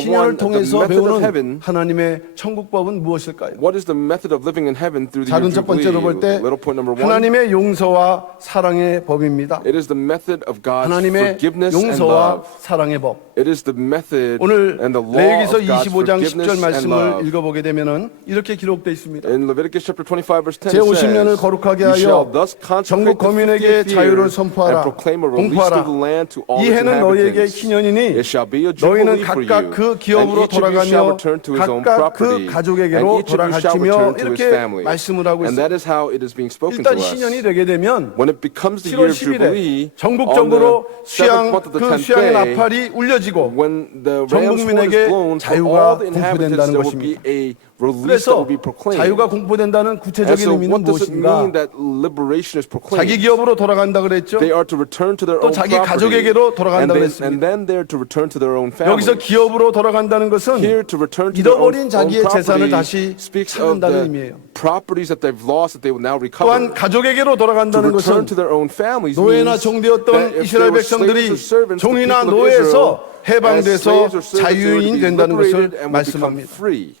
신약을 통해서 배우는 하나님의 천국법은 무엇일까요? What is the method of living in heaven through the year 작은 첫 번째로 Jubilee? 볼 때 Little point number one. 하나님의 용서와 사랑의 법입니다. It is the method of God's 하나님의 forgiveness and 용서와 love. 사랑의 법. It is the method 오늘 and the law 레위기서 of God's 25장 10절 forgiveness and 말씀을 love. 읽어보게 되면은 이렇게 기록되어 있습니다. In Leviticus chapter 25 verse 10 제 it 50년을 says, 거룩하게 You shall 하여 thus consecrate 전국 the 거민에게 50th year 자유를 and 선포하라. proclaim a release 공포하라. to the land to all 이 its 해는 너희에게 inhabitants. 희년이니 It shall be a 너희는 jubilee for 각각 you, 그 and 기업으로 each of you shall 돌아가며 return to his own 각각 property, 그 가족에게로 and each of you shall 돌아갈지며 return to his 이렇게 family. 말씀을 하고 And that 있습니다. is how it is being spoken 일단 to us. 희년이 되게 되면 When it becomes the 7월 year of 10일에 Jubilee, 전국적으로 on the 수양 7th month of the 그 10th 수양의 day, 나팔이 울려지고 when the 전 ram's horn is 국민에게 blown, for 자유가 all the inhabitants 공포된다는 there will be 것입니다. a release that will 그래서 be proclaimed. 자유가 공포된다는 And 구체적인 so 의미는 what does it 무엇인가? mean that liberation is 자기 proclaimed? 기업으로 돌아간다 그랬죠. They are to return to their 또 own 자기 property, 가족에게로 돌아간다고 and then they're to return to their own 여기서 family. 기업으로 돌아간다는 것은 Here to return to their 잃어버린 own 자기의 재산을 property 다시 speaks of 찾는다는 the 의미예요. properties that they've lost that they will now recover. 또한 가족에게로 To 돌아간다는 return 것은 to their own families 노예나 means 종되었던 that if 이스라엘 they were 백성들이 slaves or servants, the 종이나 people of 노예에서 Israel, as 해방돼서 slaves or servants, they were to 자유인이 be 된다는 것을 liberated and would become 말씀합니다. free.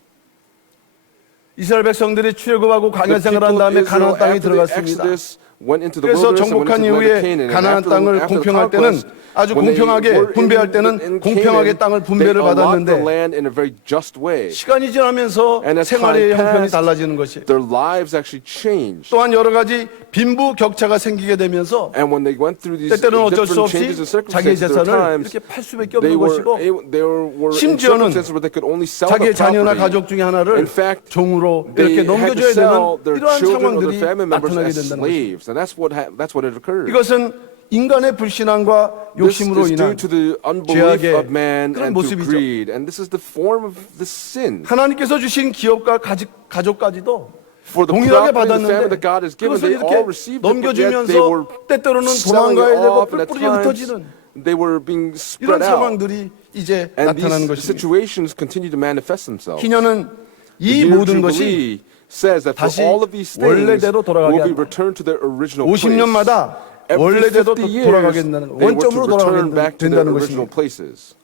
이스라엘 백성들이 출애굽하고 The 광야 생활한 people of 다음에 Israel, 가나안 땅에 after the 들어갔습니다. Exodus, went into the 그래서 wilderness and went 정복한 into the land of 이후에 Canaan. And 가나안 땅을 after the 공평할 때는 conquest, 아주 when they 공평하게 were 분배할 in 때는 공평하게 Canaan, 땅을 they 분배를 allotted the 받았는데 land in a very just way. 시간이 지나면서 And as 생활의 time 형편이 passed, 달라지는 것이에요. their lives actually changed. 또한 여러 가지 빈부격차가 생기게 되면서 And when they went through these 때때로는 어쩔 수 different 없이 changes and 자기의 circumstances, there were 재산을 times 이렇게 팔 수밖에 they 없는 were, 것이고 in 심지어는 circumstances where they could only sell 자기의 the 자녀나 property. 가족 중에 하나를 In fact, 종으로 they 이렇게 had to 넘겨줘야 sell 되는 their 이러한 children or 상황들이 their family members 나타나게 as 된다는 것입니다. slaves, and that's what had occurred. 이것은 인간의 불신앙과 This 욕심으로 is due 인한 to the unbelief 죄악의 of man 그런 and to 모습이죠. greed, and this is the form of the sin. 하나님께서 주신 기업과 가족까지도 For the 동일하게 property and the family 받았는데 that God has given, 그것을 they all 이렇게 received it, but yet they 넘겨주면서 were 때때로는 selling 도망가야 it 되고 off, and at 뿔뿔이 times 흩어지는 they were being 이런 spread out. 상황들이 이제 And 나타나는 these 것입니다. situations continue to manifest themselves. 희년은 The 이 year 모든 것이 Jubilee says that for 다시 all of these things 원래대로 돌아가게 will be 한다. returned to their original place. 50년마다 Every 원래대로 50 돌아가게 years, 된다는 거, they were to 원점으로 return 돌아가게 back to their 된다는 original 것입니다. places.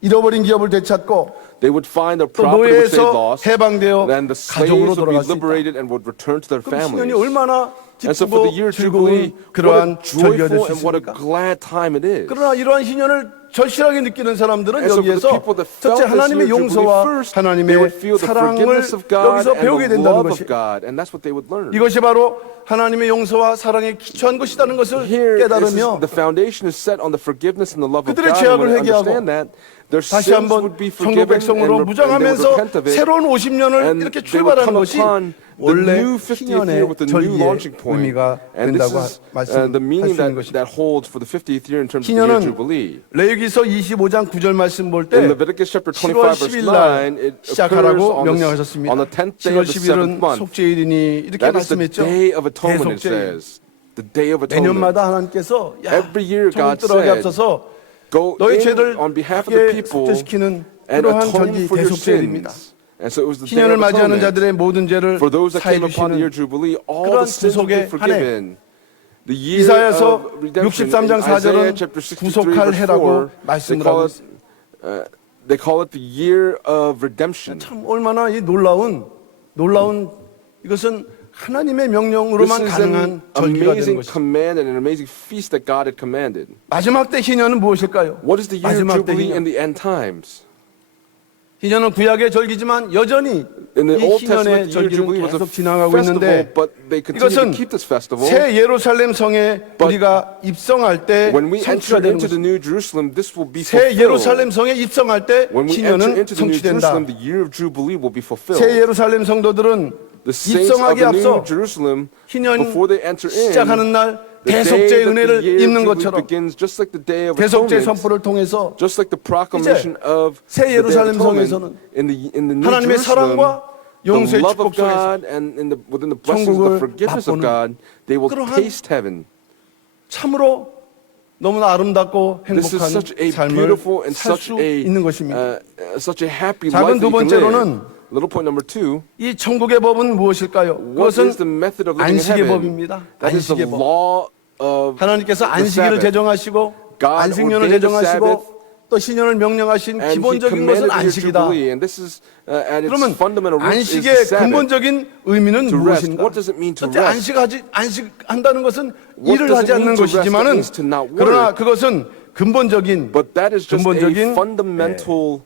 잃어버린 기업을 되찾고 They would find their 또 property which they 노예에서 lost, 해방되어 and the 가족으로 slaves would be 돌아갈 수 있다. liberated and would return to their 그럼 신년이 families. 얼마나 And so for the 기쁘고 year Jubilee, 즐거운 그러한 what a 절기가 될 joyful 수 and what a 있습니까? glad time it is. 그러나 이러한 희년을 절실하게 느끼는 사람들은 And so for the 여기에서 people that felt 첫째 this 하나님의 year Jubilee 용서와 first, they 하나님의 would feel the 사랑을 forgiveness of God 여기서 and 배우게 the 된다는 love 것이 of God, and that's what they would learn. 이것이 바로 하나님의 용서와 사랑에 기초한 것이라는 것을 Here, 깨달으며 the foundation is set on the forgiveness and the love of 그들의 God. And 죄악을 when they 회개하고 understand that, their 다시 sins 한번 would be 천국 forgiven 백성으로 and they would 무장하면서 repent of it. 새로운 50년을 And 이렇게 they would 출발하는 come 것이 upon the 원래 new 50th 희년의 year with the new 절기의 launching point. 의미가 And this 된다고 is 말씀할 the meaning 수 있는 that 것입니다. holds for the 50th year in terms of the year 희년은 Jubilee. 레위기서 25장 9절 말씀 볼 때 In Leviticus chapter 7월 25 verse 10일 9, 날 it occurs 시작하라고 on the 명령하셨습니다. 10th day 7월 of the 7th 10일은 month. 속죄일이니 이렇게 That is the 말씀했죠. day of atonement, it 대속죄일. says. The day of atonement. 매년마다 하나님께서 야, Every year 천국 God 들어가게 said, 앞서서 Go 너의 in 죄를 on behalf of the 크게 people 속죄시키는 and 그러한 atone 절기 for your 대속죄일입니다. sins. And so it was the day 희년을 of 맞이하는 atonement. 자들의 모든 죄를 For those that 사해 came upon the year 주시는 Jubilee, all 그러한 the sins would be 구속의 한 해. forgiven. The year 이사야서 of redemption. 63장 In Isaiah 4절은 chapter 63 구속할 verse 해라고 4, 말씀을 하고 있습니다. they call it the year of redemption. 참 얼마나 이 놀라운 이것은 하나님의 This 명령으로만 is 가능한 an 절기가 되는 amazing 것입니다. command and an amazing feast that God had commanded. 마지막 때 희년은 무엇일까요? What is the year of 마지막 때 Jubilee in 희년. the end times? 희년은 구약의 절기지만 여전히 In the 이 Old 희년의 Testament, the year 절기는 Jubilee was a 계속 지나가고 festival, 있는데 but they continue 이것은 to keep this festival. 새 예루살렘 성에 But 우리가 입성할 때 When we 성취가 enter 되는 into the 것입니다. New Jerusalem, this will be 새 fulfilled. 예루살렘 성에 입성할 때 When we enter 희년은 into the New 성취된다. Jerusalem, the year of Jubilee will be fulfilled. 새 예루살렘 성도들은 The saints of 입성하기 the New 앞서 Jerusalem, 희년 before they enter in, 시작하는 날 the day 대속죄의 that the 은혜를 year of 입는 Jubilee 것처럼 begins, just like the day of 대속죄 atonement, 선포를 통해서 just like the proclamation of 새 the day of 예루살렘 atonement, 성에서는 in the New 하나님의 Jerusalem, 사랑과 the 용서의 love of 축복 속에서 God and within the blessings of the 천국을 forgiveness of 맛보는 God, they will 그러한 taste heaven. 참으로 너무나 아름답고 This is 행복한 such a 삶을 beautiful and 살 such 수 있는 것입니다. such a happy 작은 life 두 that you can 번째로는 live. Little point number 2. 이 천국의 법은 무엇일까요? What 그것은 is the method of living in 안식의 heaven? 법입니다. That is the 안식의 법. law of 하나님께서 the 안식일을 Sabbath. 제정하시고 God 안식년을 ordained the 제정하시고 Sabbath, 또 신년을 명령하신 and He 기본적인 commanded 것은 the year 안식이다. jubilee, and this is at its 그러면 fundamental root is the 안식의 Sabbath. 근본적인 의미는 To rest. 무엇인가? What does it mean to 첫째, rest? 안식한다는 것은 What 일을 does 하지 it mean 않는 to rest? That 것이지만은 means to not work. 그러나 그것은 근본적인 But that is just a 근본적인 fundamental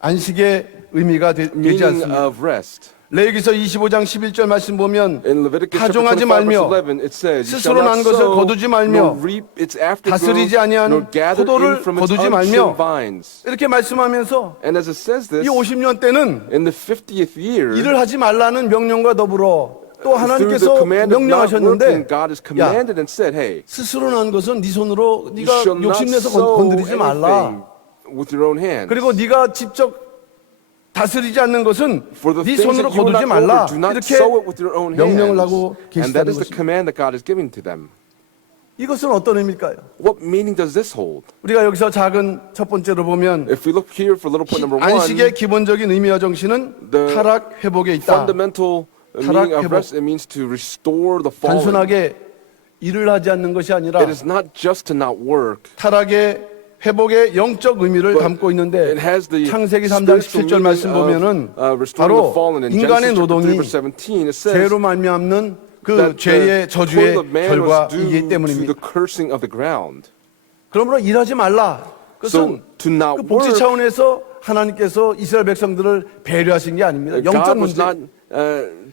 안식의 의미가 되지 meaning 않습니다. of rest. 레위기서 25장 11절 말씀 보면 In Leviticus chapter 파종하지 25 verse 말며 11, it says, "You 스스로 shall 난 not 것을 sow, 거두지 말며 nor reap its aftergrowth, 다스리지 아니한 nor gather 포도를 in from its 거두지 untrimmed 말며 vines." 이렇게 말씀하면서 And as it says this, 이 50년 때는 in the 50th year, 일을 하지 말라는 명령과 더불어 또 through the 하나님께서 command of not 명령하셨는데 working, God has 야, commanded and said, "Hey, 스스로 난 것은 네 손으로 you 네가 shall not 욕심내서 sow 건드리지 말라. anything with your own hands." 그리고 네가 직접 다스리지 않는 것은 For the 네 things 손으로 that you will 거두지 not 말라. over, do not 이렇게 sow it with your own 명령을 hands. 하고 And that 계시다는 is the 것입니다. command that God is giving to them. 이것은 어떤 의미일까요? What meaning does this hold? 우리가 여기서 작은 첫 번째로 보면 If we look here for little point number one, 안식의 기본적인 의미와 정신은 the 타락 회복에 있다. fundamental meaning of rest, it means to restore the fallen. 단순하게 일을 하지 않는 것이 아니라 It is not just to not work. 타락의 회복의 영적 의미를 But 담고 있는데 it has the 창세기 3장 spiritual 17절 말씀 meaning 보면은 of restoring the 바로 fallen. In 인간의 Genesis chapter 3 노동이 verse 17, it says 죄로 말미암는 그 that 죄의 the 저주의 toil of man was due 결과이기 to 때문입니다. the cursing of the ground. 그러므로 일하지 말라. So 그것은 to not 그 복지 work, 차원에서 하나님께서 이스라엘 백성들을 배려하신 게 아닙니다. 영적 God was 문제. not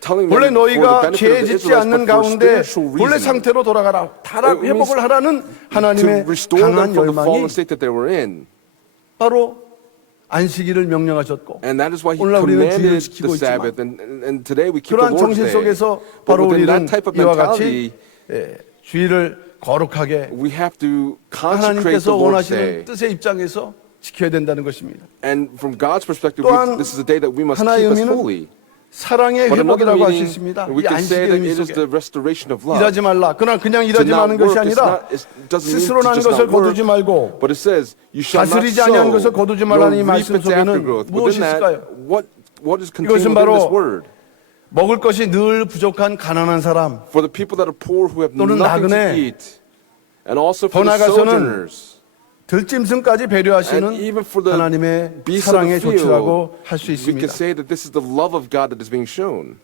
telling 원래 them for the 너희가 benefit of 죄 the 짓지 Israelites, 않는 but for 가운데 spiritual 원래 reasons. 상태로 돌아가라. 타락 It means 회복을 하라는 To 하나님의 restore them 강한 from the fallen 열망이 state that they were in. 바로 안식일을 명령하셨고 And that is why He 오늘날 우리는 주일을 commanded 지키고 the 있지만 Sabbath, and today we keep the 그러한 Lord's 정신 Day. 속에서 But 바로 within 우리는 that type of 이와 mentality, 같이 주일을 거룩하게 we have to consecrate 하나님께서 the Lord's 원하시는 Day. 뜻의 입장에서 지켜야 된다는 것입니다. And from God's perspective, 또한 this is a day that we must 하나의 keep as 의미는 holy. 사랑의 But another 회복이라고 할 수 meaning, 있습니다. we 이 can say 안식의 that 의미 it is the 속에 restoration of love. 일하지 말라. 그러나 그냥 To 일하지 not 마는 것이 work, 아니라 it doesn't mean 스스로 to 난 just 것을 not work, 거두지 말고 but it says you shall not 다스리지 아니한 것을 sow, 거두지 nor 말라는 이 reap 말씀 its 속에는 aftergrowth. 무엇이 Within 있을까요? that, what is contained 이것은 within 바로 this word? 먹을 것이 늘 부족한 가난한 사람, For the people that are poor who have 또는 nothing to 나그네, eat, and also 더 for the 나아가서는 sojourners, 들짐승까지 배려하시는 and even for the 하나님의 beasts of 사랑의 the field, 조치라고 할 수 we 있습니다. can say that this is the love of God that is being shown.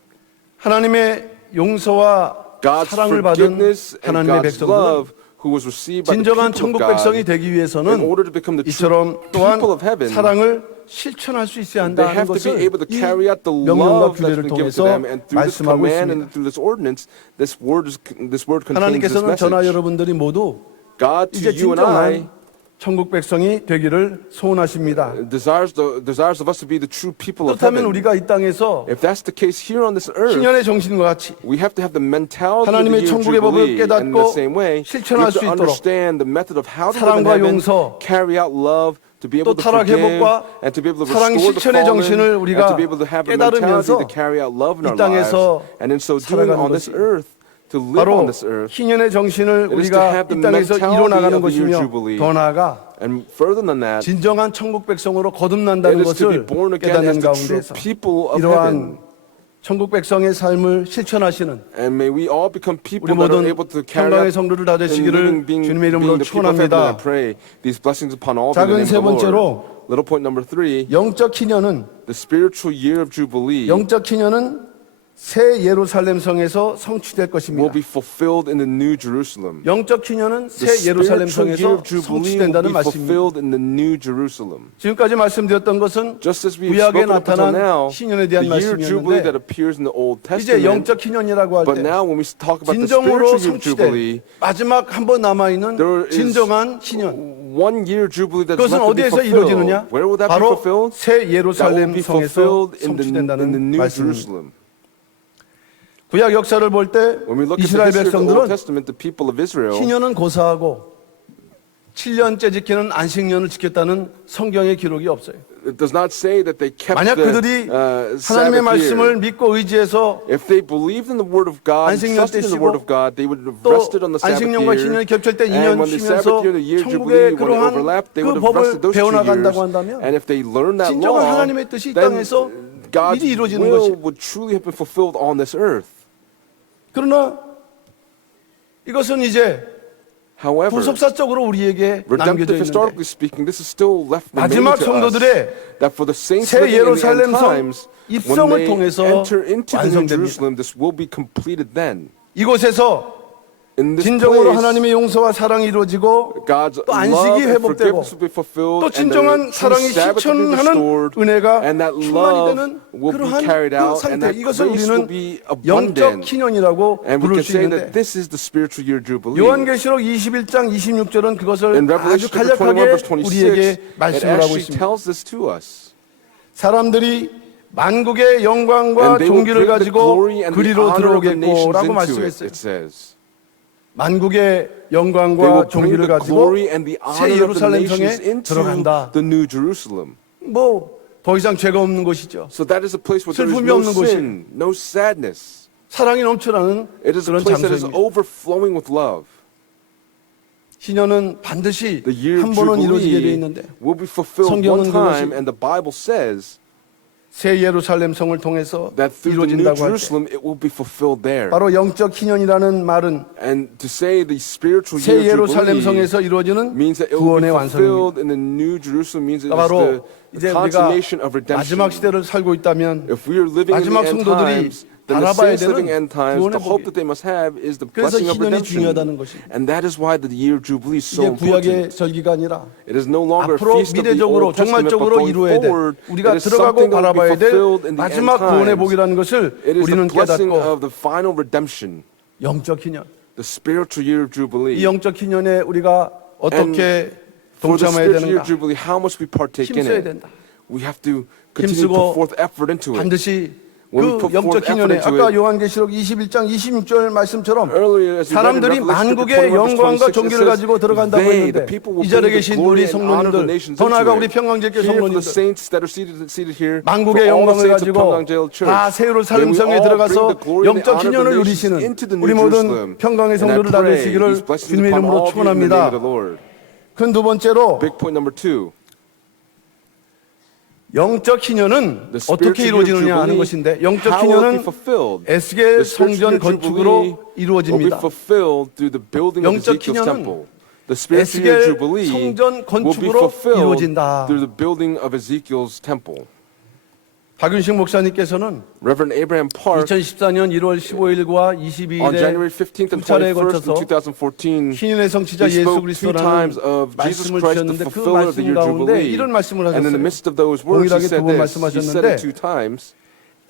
하나님의 용서와 God's 사랑을 받은 forgiveness and 하나님의 God's 백성들은 love who was received by the 진정한 people 천국 of God 백성이 되기 in 위해서는 order to become the true 이처럼 또한 people of heaven. 사랑을 실천할 수 있어야 They 한다는 have to be 것을 able to 이 carry out the 명령과 love that's 규례를 been given to 통해서 them, and through this 말씀하고 command 있습니다. and through this ordinance, this word contains this 하나님께서는 저나 message. 여러분들이 모두 God, to 이제 you and I, 진정한 천국 백성이 되기를 소원하십니다. desires of us to be the true people of 그렇다면 heaven. 우리가 이 땅에서 If that's the case here on this earth, 신년의 정신과 같이 we have to have the mentality of the 하나님의 year of 천국의 법을 Jubilee. In the 깨닫고 same way, we 실천할 have 수 to 있도록 understand the method of how to live in 사랑과 heaven, 용서, carry out love, to be able 또 to 타락 forgive, 회복과 and to be able to 사랑 restore the 실천의 fallen, 정신을 and 우리가 to be able to have the mentality 깨달으면서 to carry out love in 이 our lives. 땅에서 And in so doing 살아가는 on this 것이 earth, to live 바로 on this earth, 희년의 정신을 It is to 우리가 have the 이 땅에서 mentality 이뤄나가는 of the year 것이며 Jubilee. 더 나아가 and further than that, 진정한 천국 백성으로 it 거듭난다는 is to be 것을 born again as 깨닫는 the true 가운데서 people of 이러한 heaven. 천국 백성의 삶을 실천하시는 And may we all become 우리 people that are 모든 able to carry 평강의 out 성도를 다 and 되시기를 being 주님의 이름으로 the people of heaven. I 축원합니다. pray these blessings upon all of you in 작은 the 세 name of the Lord. 번째로 Little point number 3, 영적 희년은 the spiritual year of Jubilee 영적 희년은 새 예루살렘 성에서 성취될 will 것입니다. be fulfilled in the New Jerusalem. 영적 희년은 The 새 예루살렘 spiritual year 성에서 of Jubilee will 성취된다는 be 말씀입니다. fulfilled in the New Jerusalem. 지금까지 말씀드렸던 것은 Just as we've 구약에 spoken up until 나타난 now, 희년에 the 대한 year of Jubilee that 말씀이었는데 appears in the Old 이제 Testament, 영적 희년이라고 할 but 때 now when we talk about the 진정으로 spiritual year of Jubilee, 성취된 마지막 한 번 남아있는 there is 진정한 희년, one year Jubilee that's 그것은 left to be 어디에서 fulfilled. 이루어지느냐? Where will that be 바로 fulfilled? 새 That will 예루살렘 be 성에서 fulfilled in the 성취된다는 New 말씀입니다. Jerusalem. 구약 역사를 볼 때 When we look at the 이스라엘 history of the Old 백성들은 Testament, the people of Israel, 희년은 고사하고 7년째 지키는 안식년을 지켰다는 성경의 기록이 없어요. it does not say that they kept 만약 the 그들이 하나님의 Sabbath 말씀을 year. 믿고 의지해서 If they believed in the Word of God, 안식년 trusted in the 때 Word 쉬고 of God, they would have 또 rested on the Sabbath 안식년과 year. 신년이 겹칠 때 2년 And when the 쉬면서 Sabbath year, the year 천국의 Jubilee, when it 그러한 overlapped, they 그 would have 법을 rested those 2 배워나간다고 years. 한다면 And if they learned that 진정한 law, 하나님의 뜻이 이 then 땅에서 God's 미리 이루어지는 will 것이. would truly have been fulfilled on this earth. 그러나 이것은 이제 However, 후속사적으로 우리에게 남겨져 redemptive, 있는데 historically speaking, this is still left 마지막 remaining to us. 성도들의 That for the saints 새 living in the end 예루살렘 성 times, when 입성을 they 통해서 enter into the New 완성됩니다. Jerusalem, this will be completed then. 이곳에서 In this 진정으로 place, 하나님의 용서와 사랑이 이루어지고 God's 또 안식이 love and 회복되고 forgiveness will be fulfilled, 또 and 진정한 the true 사랑이 Sabbath will be 실천하는 restored, 은혜가 and that 충만이 love 되는 will be 그러한 carried 그 out, and 상태, that 이것을 grace will 우리는 be 영적 abundant. 희년이라고 And we 부를 can 수 say 있는데 that this is the spiritual year jubilee. 요한계시록 21장 26절은 그것을 In 아주 Revelation chapter 21, verse 간략하게 26, 우리에게 it 말씀을 하고 actually 있습니다. tells this to us. 사람들이 만국의 영광과 And they will 종기를 bring the 가지고 glory and the 그리로 honor of the nations 들어오겠고라고 into it, 말씀했어요. it says. 만국의 They will 영광과 bring 종기를 the 가지고 glory and the 새 honor of the 예루살렘 nations 성에 into 들어간다. the New Jerusalem. 뭐 더 이상 죄가 없는 곳이죠. So that is a place where there is 슬픔이 no 없는 곳이에요. sin, no sadness. 사랑이 넘쳐나는 It is a 그런 place that is 장소입니다. overflowing with love. 신년은 반드시 The year 한 of 번은 이루어지게 되어 Jubilee 있는데 will be fulfilled 성경은 one time, 그것이 and the Bible says 새 예루살렘 성을 통해서 that through the New 이루어진다고 할 때 Jerusalem it will be fulfilled there. 바로 영적 희년이라는 말은 And to say the spiritual 새 year 예루살렘 Jubilee 성에서 이루어지는 means that it will be 구원의 완성입니다. fulfilled in the New Jerusalem, means it is 바로 the 이제 우리가 consummation of redemption. 마지막 시대를 살고 있다면 If we are living in the 마지막 end 성도들이 times, then the 바라봐야 saints living 되는 end times, 구원의 the hope 복이. that they must have is the 그래서 blessing of 희년이 중요하다는 redemption. 것입니다. And that is why the year of Jubilee is so 이게 구약의 important. 절기가 아니라 It is no longer a 앞으로 feast of the 미래적으로 Old Testament, but 종말적으로 going 이루어야 돼. forward, 우리가 it is 들어가고 something that will 바라봐야 be 될 fulfilled in the end 마지막 구원의 times. 복이라는 것을 It is 우리는 the blessing 깨닫고 of the final redemption, 영적 희년, the spiritual year of Jubilee. 이 영적 희년에 우리가 어떻게 For the 동참해야 spiritual year 되는가? of Jubilee, how must we partake in 힘써야 it? 된다. We have to continue to put 힘쓰고 forth effort into it. 반드시 When we 그 put 영적 forth effort 희년에 into 아까 it, 요한계시록 21장 26절 말씀처럼 earlier, as we read in 사람들이 Revelation chapter 만국의 21, verse 영광과 26, it 종기를 says, 가지고 들어간다고 they, 했는데 the people will 이 자리에 bring the 계신 glory 우리 and honor of the 성도님들 nations 더 나아가 into 우리 it. 평강제교 Here for the 성도님들 saints that are seated here, 만국의 for all the 영광을 saints of 가지고 Pyeonggang Church, 다 새 예루살렘 may we 성에 all 들어가서 bring the glory and the 영적 honor of 희년을 the nations 누리시는 into the 우리 New 모든 Jerusalem. 평강의 And I 성도를 다 pray 되시기를 these blessings 주님의 upon 이름으로 all of you in the name 축원합니다. of the Lord. 큰 두 번째로 Big point number 2. 영적 희년은 The 어떻게 spiritual year 이루어지느냐 하는 jubilee, 것인데 영적 how will it be 희년은 fulfilled? 에스겔 The spiritual 성전 year jubilee 건축으로 will be 이루어집니다. fulfilled through the building of 영적 Ezekiel's 희년은 temple. The spiritual year 에스겔 jubilee 성전 will be 건축으로 fulfilled 이루어진다. through the building of Ezekiel's temple. 박윤식 목사님께서는 Reverend Abraham Park 2014년 1월 15일과 on January 22일에 15th and 두 차례에 21st 걸쳐서 in 2014 신인의 성취자 he 예수 spoke 2 그리스도라는 times of Jesus 말씀을 Christ, the 주셨는데 그 fulfiller of the 말씀 year 가운데 jubilee. 이런 말씀을 And in the 하셨어요. midst of those words he 동일하게 said 두 번 this. He said it 말씀하셨는데 2 times.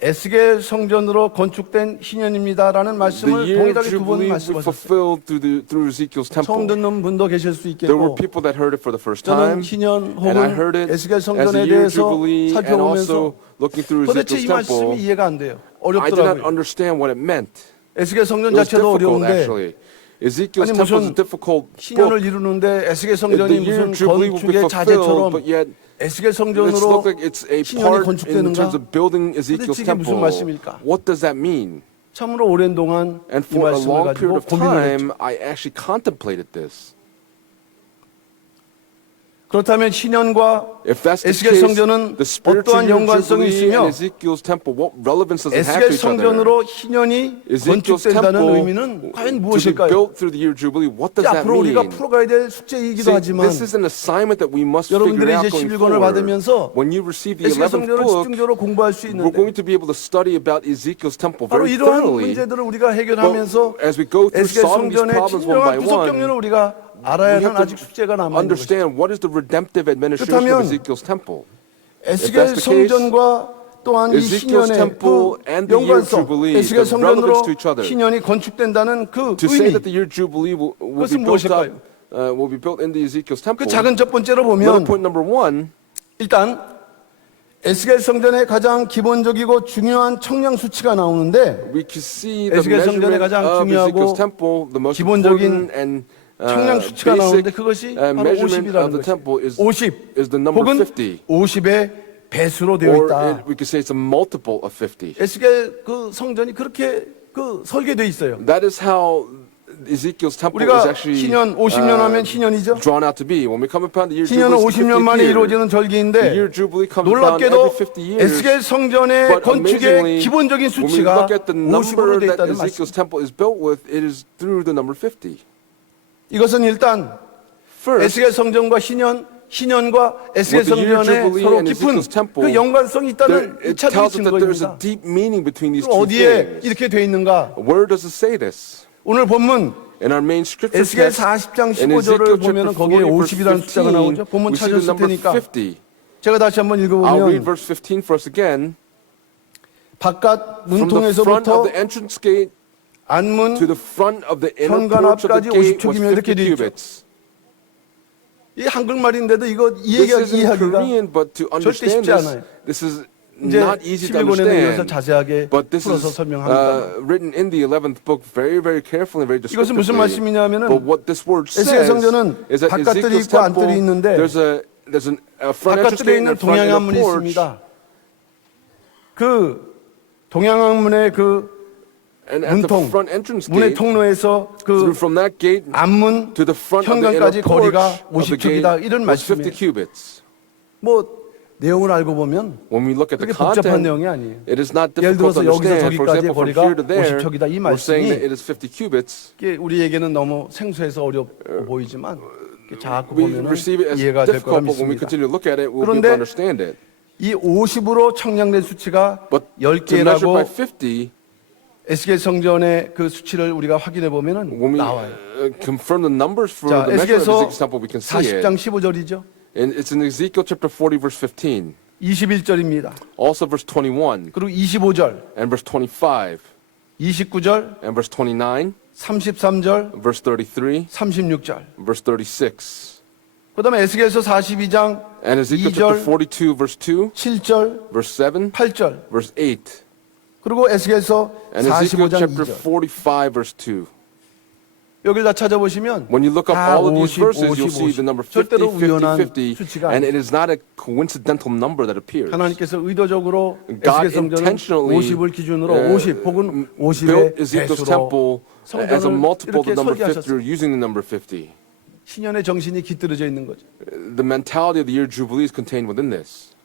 에스겔 성전으로 건축된 희년입니다라는 The 말씀을 year of 동일하게 두 번 jubilee will be 말씀하셨어요. fulfilled through Ezekiel's 처음 temple. 듣는 분도 계실 수 There were 있겠고 people that heard it for the first 저는 time, 희년 and I 혹은 heard it 에스겔 as a 성전에 year 대해서 jubilee, and 살펴보면서 also looking through 도대체 이 Ezekiel's 말씀이 temple. 이해가 안 돼요. I did not 어렵더라고요. understand what it meant. 에스겔 성전 It was 자체도 difficult, 어려운데 actually. Ezekiel's 아니, temple is 무슨 a difficult 희년을 book. 이루는데 에스겔 The 성전이 year 무슨 jubilee will be 건축의 fulfilled, 자재처럼 but yet 에스겔 Let's 성전으로 look like it's a 신년이 part in 건축되는가? terms of building Ezekiel's 도대체 이게 무슨 temple. 말씀일까? What does that mean? 참으로 오랜 동안 And 이 for a 말씀을 long 가지고 period of 고민을 했죠. time, I actually contemplated this. 그렇다면 신년과 If that's the 에스겔 case, 성전은 the spiritual 어떠한 year 연관성이 jubilee 있으며 and Ezekiel's temple, what relevance does it have 에스겔 to each other? 성전으로 희년이 Ezekiel's 건축된다는 temple 의미는 과연 to be 무엇일까요? built through the year jubilee, what does that 앞으로 우리가 mean? 풀어가야 될 숙제이기도 See, 하지만 this is an assignment that we must figure 여러분들이 out 이제 going 11권을 forward. 받으면서 When you receive the 에스겔 11th 성전을 book, 집중적으로 공부할 수 we're 있는데 going to be able to study about Ezekiel's temple 바로 very 이러한 thoroughly. 문제들을 우리가 But 해결하면서 as we go through 에스겔 solving these 성전의 problems one by 진정한 구속 경륜을 one, 우리가 알아야 we 하는 have 아직 to 숙제가 남아 있는 것이죠. understand what is the redemptive administration 그렇다면 of Ezekiel's temple. 에스겔 that's the case, 성전과 또한 이 Ezekiel's 희년의 temple 그 and the year of 연관성, Jubilee, 에스겔 the 성전으로 relevance to each other. 희년이 건축된다는 그 To say 의미, that the year Jubilee will be 그것은 built up, 무엇일까요? will be built into Ezekiel's temple. 그 작은 첫 번째로 Little 보면 point number 1, 일단 에스겔 성전의 가장 기본적이고 중요한 청량 수치가 나오는데 we can see the 에스겔 성전의 measurement 가장 of 중요하고 Ezekiel's temple, the most 기본적인 important and 청량 수치가 나오는데 basic 그것이 바로 measurement 50이라는 of the 것이에요. temple is 50 the number 혹은 50. 50의 배수로 되어 Or 있다. we could say it's a multiple of 50. 에스겔 그 성전이 그렇게 그 설계되어 있어요. That is how Ezekiel's temple is 우리가 actually 신년 50년 하면 신년이죠. drawn out to be. When we come upon the year 신년은 Jubilee, it's 50년 50th 만에 year. 이루어지는 The 절기인데 year Jubilee comes upon every 놀랍게도 50 years. 에스겔 성전의 But 건축의 amazingly, 기본적인 when we 수치가 look at the 50으로 number 되어 that 있다는 말씀. Ezekiel's temple is built with, it is through the number 50. 이것은 일단 First, 에스겔 성전과 신년과 에스겔 with the year 성전에 Jubilee 서로 and 깊은 Ezekiel's temple, 그 연관성이 있다는 it 1차적인 tells us that there is a 증거입니다. deep meaning between these 그럼 two 어디에 things. 이렇게 돼 있는가? Where does it say this? 오늘 본문 In our main scripture 에스겔 text, 40장 in 15절을 Ezekiel 보면 chapter 거기에 40 verse 50이라는 숫자가 15, 나오죠. 본문 we see the 찾았을 number 테니까 50. 제가 다시 한번 I'll read 읽어보면 verse 15 for us again. 바깥 From the front 문통에서부터 of the entrance gate 안문 to the front of the inner 현관 porch of the 앞까지 gate 50촉이며 was 이렇게 50 돼 있죠. cubits. 이 한글말인데도 이거 This is in 이해하기가 Korean, but to 절대 understand 쉽지 않아요. this is 이제 not easy to 11권에는 이것을 understand. 자세하게 But this 풀어서 is 설명합니다. written in the 11th book very, very carefully, very 이것은 무슨 descriptively. 말씀이냐면은 But what this word 에스겔 says 성전은 is that 바깥들이 Ezekiel's 있고 안뜰이 temple, 있는데 there's a front entrance 바깥들에 gate and 있는 a front inner 동양안문이 porch. 있습니다. 그 동양안문의 그 And at the 문통, front entrance 문의 gate, 통로에서 그 from that gate 안문 to the front of the inner 현관까지 porch 거리가 of the gate 50촉이다 이런 was 50 말씀이에요. cubits. 뭐 내용을 알고 보면 When we look at the 그게 복잡한 content, 내용이 아니에요. it is not 예를 difficult 들어서 to 여기서 understand. For 저기까지의 example, from 거리가 here to there, 50촉이다 이 we're saying 말씀이 that it is 50 cubits. 이게 우리에게는 너무 생소해서 어렵고 보이지만 이렇게 자꾸 We 보면 receive it as 이해가 될 거라 difficult, but when we 믿습니다. continue to look at it, we'll be able 그런데 to understand it. 이 50으로 청량된 수치가 But to measure 10개라고 by 50, 에스겔 성전의 그 수치를 우리가 확인해 보면은 when we 나와요. confirm the numbers for 자, the measure of 에스겔서 Ezekiel's temple, we can see it. 40장 15절이죠. And it's in Ezekiel chapter 40, verse 15. 21절입니다. Also verse 21 그리고 25절, and verse 25 29절, and verse 29, 33절, verse 33, 36절. verse 36. 그다음에 에스겔서 42장 And Ezekiel chapter 2절, 42, verse 2, 7절, verse 7, 8절. verse 8. 그리고 에스겔서 And Ezekiel 45장 chapter 2절. 45, verse 2. 여기를 다 찾아보시면 When you look up 다 all of these 50, verses, you'll 50, see the number 50, 절대로 50, 우연한 50, 수치가 and 아니에요. it is not a coincidental number that appears. 하나님께서 의도적으로 God 에스겔 성전은 intentionally 50을 기준으로 50 혹은 built 50의 Ezekiel's 배수로 temple as a 성전을 multiple of 이렇게 the number 50 설계하셨어요. using the number 50. 신년의 정신이 깃들어져 있는 거죠. The mentality of the year Jubilee is contained within this.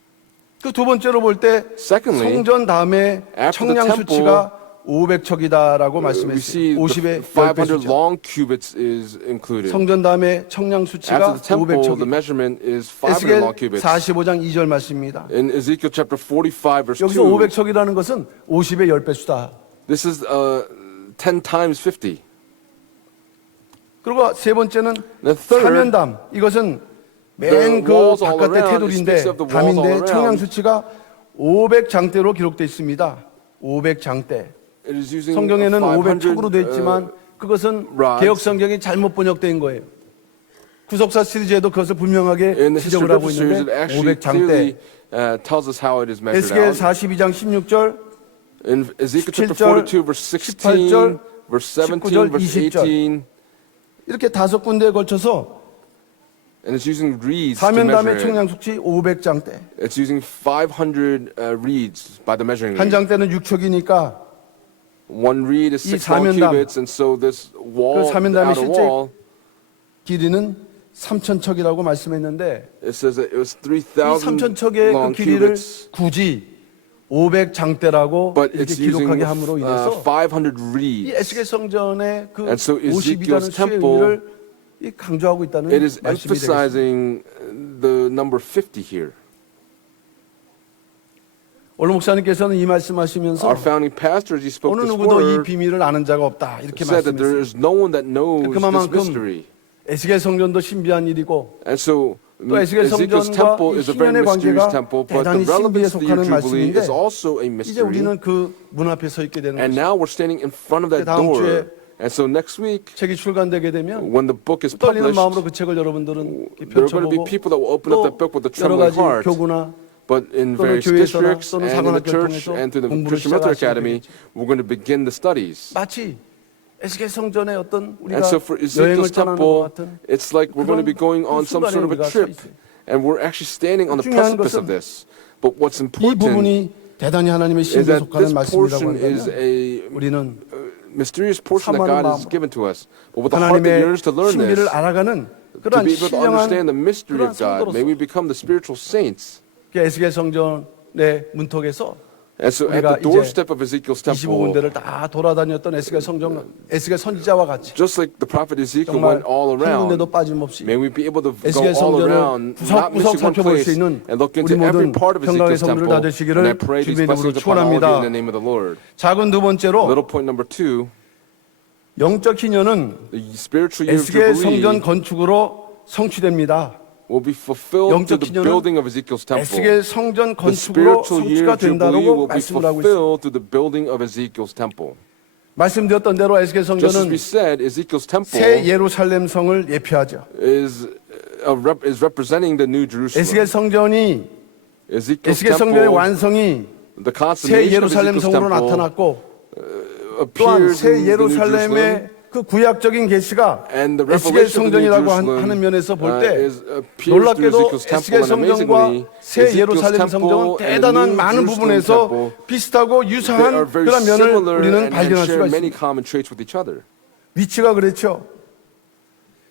그 두 번째로 볼 때 Secondly, 성전 다음에 after the 청량 temple, 수치가 500척이다라고 we 말씀했어요. see 50의 500 10배 수죠. long cubits is included. 성전 다음에 청량 수치가 After the temple, the 500척이. measurement is 500 에스겔 long cubits. 45장 2절 말씀입니다. In Ezekiel chapter 45, verse 2, 여기서 500척이라는 것은 50의 10배수다. this is 10 times 50. 그리고 세 번째는 The third, 사면담. 이것은 맨 the 그 walls all 바깥의 around, it 테두리인데 speaks of the walls all 담인데 around. 청량 수치가 500장대로 기록되어 있습니다. 500장대. it is using 성경에는 500 500척으로 되어 있지만 그것은 rods. 개혁 성경이 잘못 번역된 거예요. 구속사 시리즈에도 그것을 분명하게 in the history 지적을 of 하고 scriptures, it 있는데 actually 500장대. clearly tells us how it is measured 에스겔 out. 42장 16절, In Ezekiel chapter 17절, 42, verse 16, 18절, verse 17, 19절, verse 20절. 18, 이렇게 5군데에 걸쳐서 and it's using reeds to 사면담의 measure it. 청량 수치 500장대. It's using 500 reeds by the measuring 한 reed. 장대는 6척이니까 One reed is 이 6 long 사면담, cubits, and so this wall, 그 사면담의 outer 실제 wall, 길이는 3,000척이라고 말씀했는데 it says that it was 이 3,000 3,000척의 그 long 길이를 cubits, 굳이 500장대라고 but 이렇게 it's using 기록하게 함으로 인해서 500 이 reeds. 에스겔 성전의 그 And so 50이라는 Ezekiel's 수의 temple, 의미를 이 강조하고 있다는 It is 말씀이 되겠습니다. emphasizing the number 50 here. 오늘 목사님께서는 이 말씀하시면서 Our founding pastor, as he spoke 어느 this 누구도 이 word, 비밀을 아는 자가 없다 이렇게 said that there 말씀했어요. is no one that knows this 그만큼 mystery. 에스겔 성전도 신비한 일이고 And so 또 에스겔 Ezekiel's 성전과 temple 이 is a very 신년의 mysterious 관계가 temple, but the 대단히 신비에 relevance of the year 속하는 Jubilee 말씀인데 is also a 이제 mystery. 우리는 그 문 앞에 서 있게 되는 And 거죠. now we're standing in front of that 다음 door. 주에 And so next week, 책이 출간되게 되면 when the book is 떨리는 published, 마음으로 그 책을 여러분들은 이렇게 there are going to be 펼쳐보고 people that will open up that book with a 또 여러 trembling 가지 heart. 교구나 But in 또는 various 교회에서나 districts 또는 and in the 사관학교를 church 통해서 and through the 공부를 Christian Military 시작하시게 Academy, 되겠죠. we're going to begin the studies. 마치 에스겔 성전의 어떤 우리가 And so for 여행을 Ezekiel's 떠나는 것 temple, 같은 it's like we're going to be going on 그 some sort of 순간에 a 우리가 trip. 서 있어요. And we're actually standing on the 중요한 precipice 것은 of this. But what's 이 important 부분이 대단히 하나님의 is 신비에 that 속하는 this 말씀이라고 portion is 한다면 a 우리는 mysterious portion that 사모하는 God has 마음으로 given to us. But with a heart that 하나님의 yearns to learn 신비를 this, 알아가는 to 그러한 be able to understand the 신령한 mystery 그러한 of God, 성도로서 may we become the spiritual saints. 에스겔 성전의 문턱에서 And so at 우리가 the doorstep of Ezekiel's 25군데를 temple, 다 돌아다녔던 에스겔 선지자와 같이 just like the prophet Ezekiel 정말 went all 한 군데도 around, 빠짐없이 may we be able to go 에스겔 all 성전을 around, not 구석구석 missing one 살펴볼 수 place, 있는 and look 우리 into every 모든 part of 평강의 Ezekiel's 성도들 다 temple. 되시기를 And I pray these 주님의 이름으로 blessings upon all of you 축원합니다. in the name of the Lord. 작은 두 번째로 Little point number 2, 영적 희년은 the spiritual year of 에스겔 성전 Jubilee 건축으로 성취됩니다. will be fulfilled 영적 through the 기념은 building of Ezekiel's temple. 에스겔 성전 The 건축으로 spiritual year 성취가 of Jubilee 된다고 will be 말씀을 하고 있습니다. fulfilled through the building of Ezekiel's temple. 말씀드렸던 대로 에스겔 Just as 성전은 we said, Ezekiel's 새 temple 예루살렘 성을 예표하죠. is representing the New 에스겔 Jerusalem. 성전이 Ezekiel's 에스겔 성전의 temple, 완성이 the 새 consummation of 예루살렘 Ezekiel's 성으로 temple 나타났고 또한 appears 새 in the New Jerusalem. 예루살렘의 그 구약적인 계시가 And the 에스겔 revelation of the New 성전이라고 Jerusalem 하는 면에서 볼 때 appears through 놀랍게도 Ezekiel's temple, 에스겔 and 성전과 amazingly, 새 Ezekiel's 예루살렘 성전은 temple and the 대단한 New 많은 Jerusalem 부분에서 temple, 비슷하고 they 유사한 are very 그런 면을 similar 우리는 and 발견할 수가 share many 있습니다. common traits with each other. 위치가 그렇죠.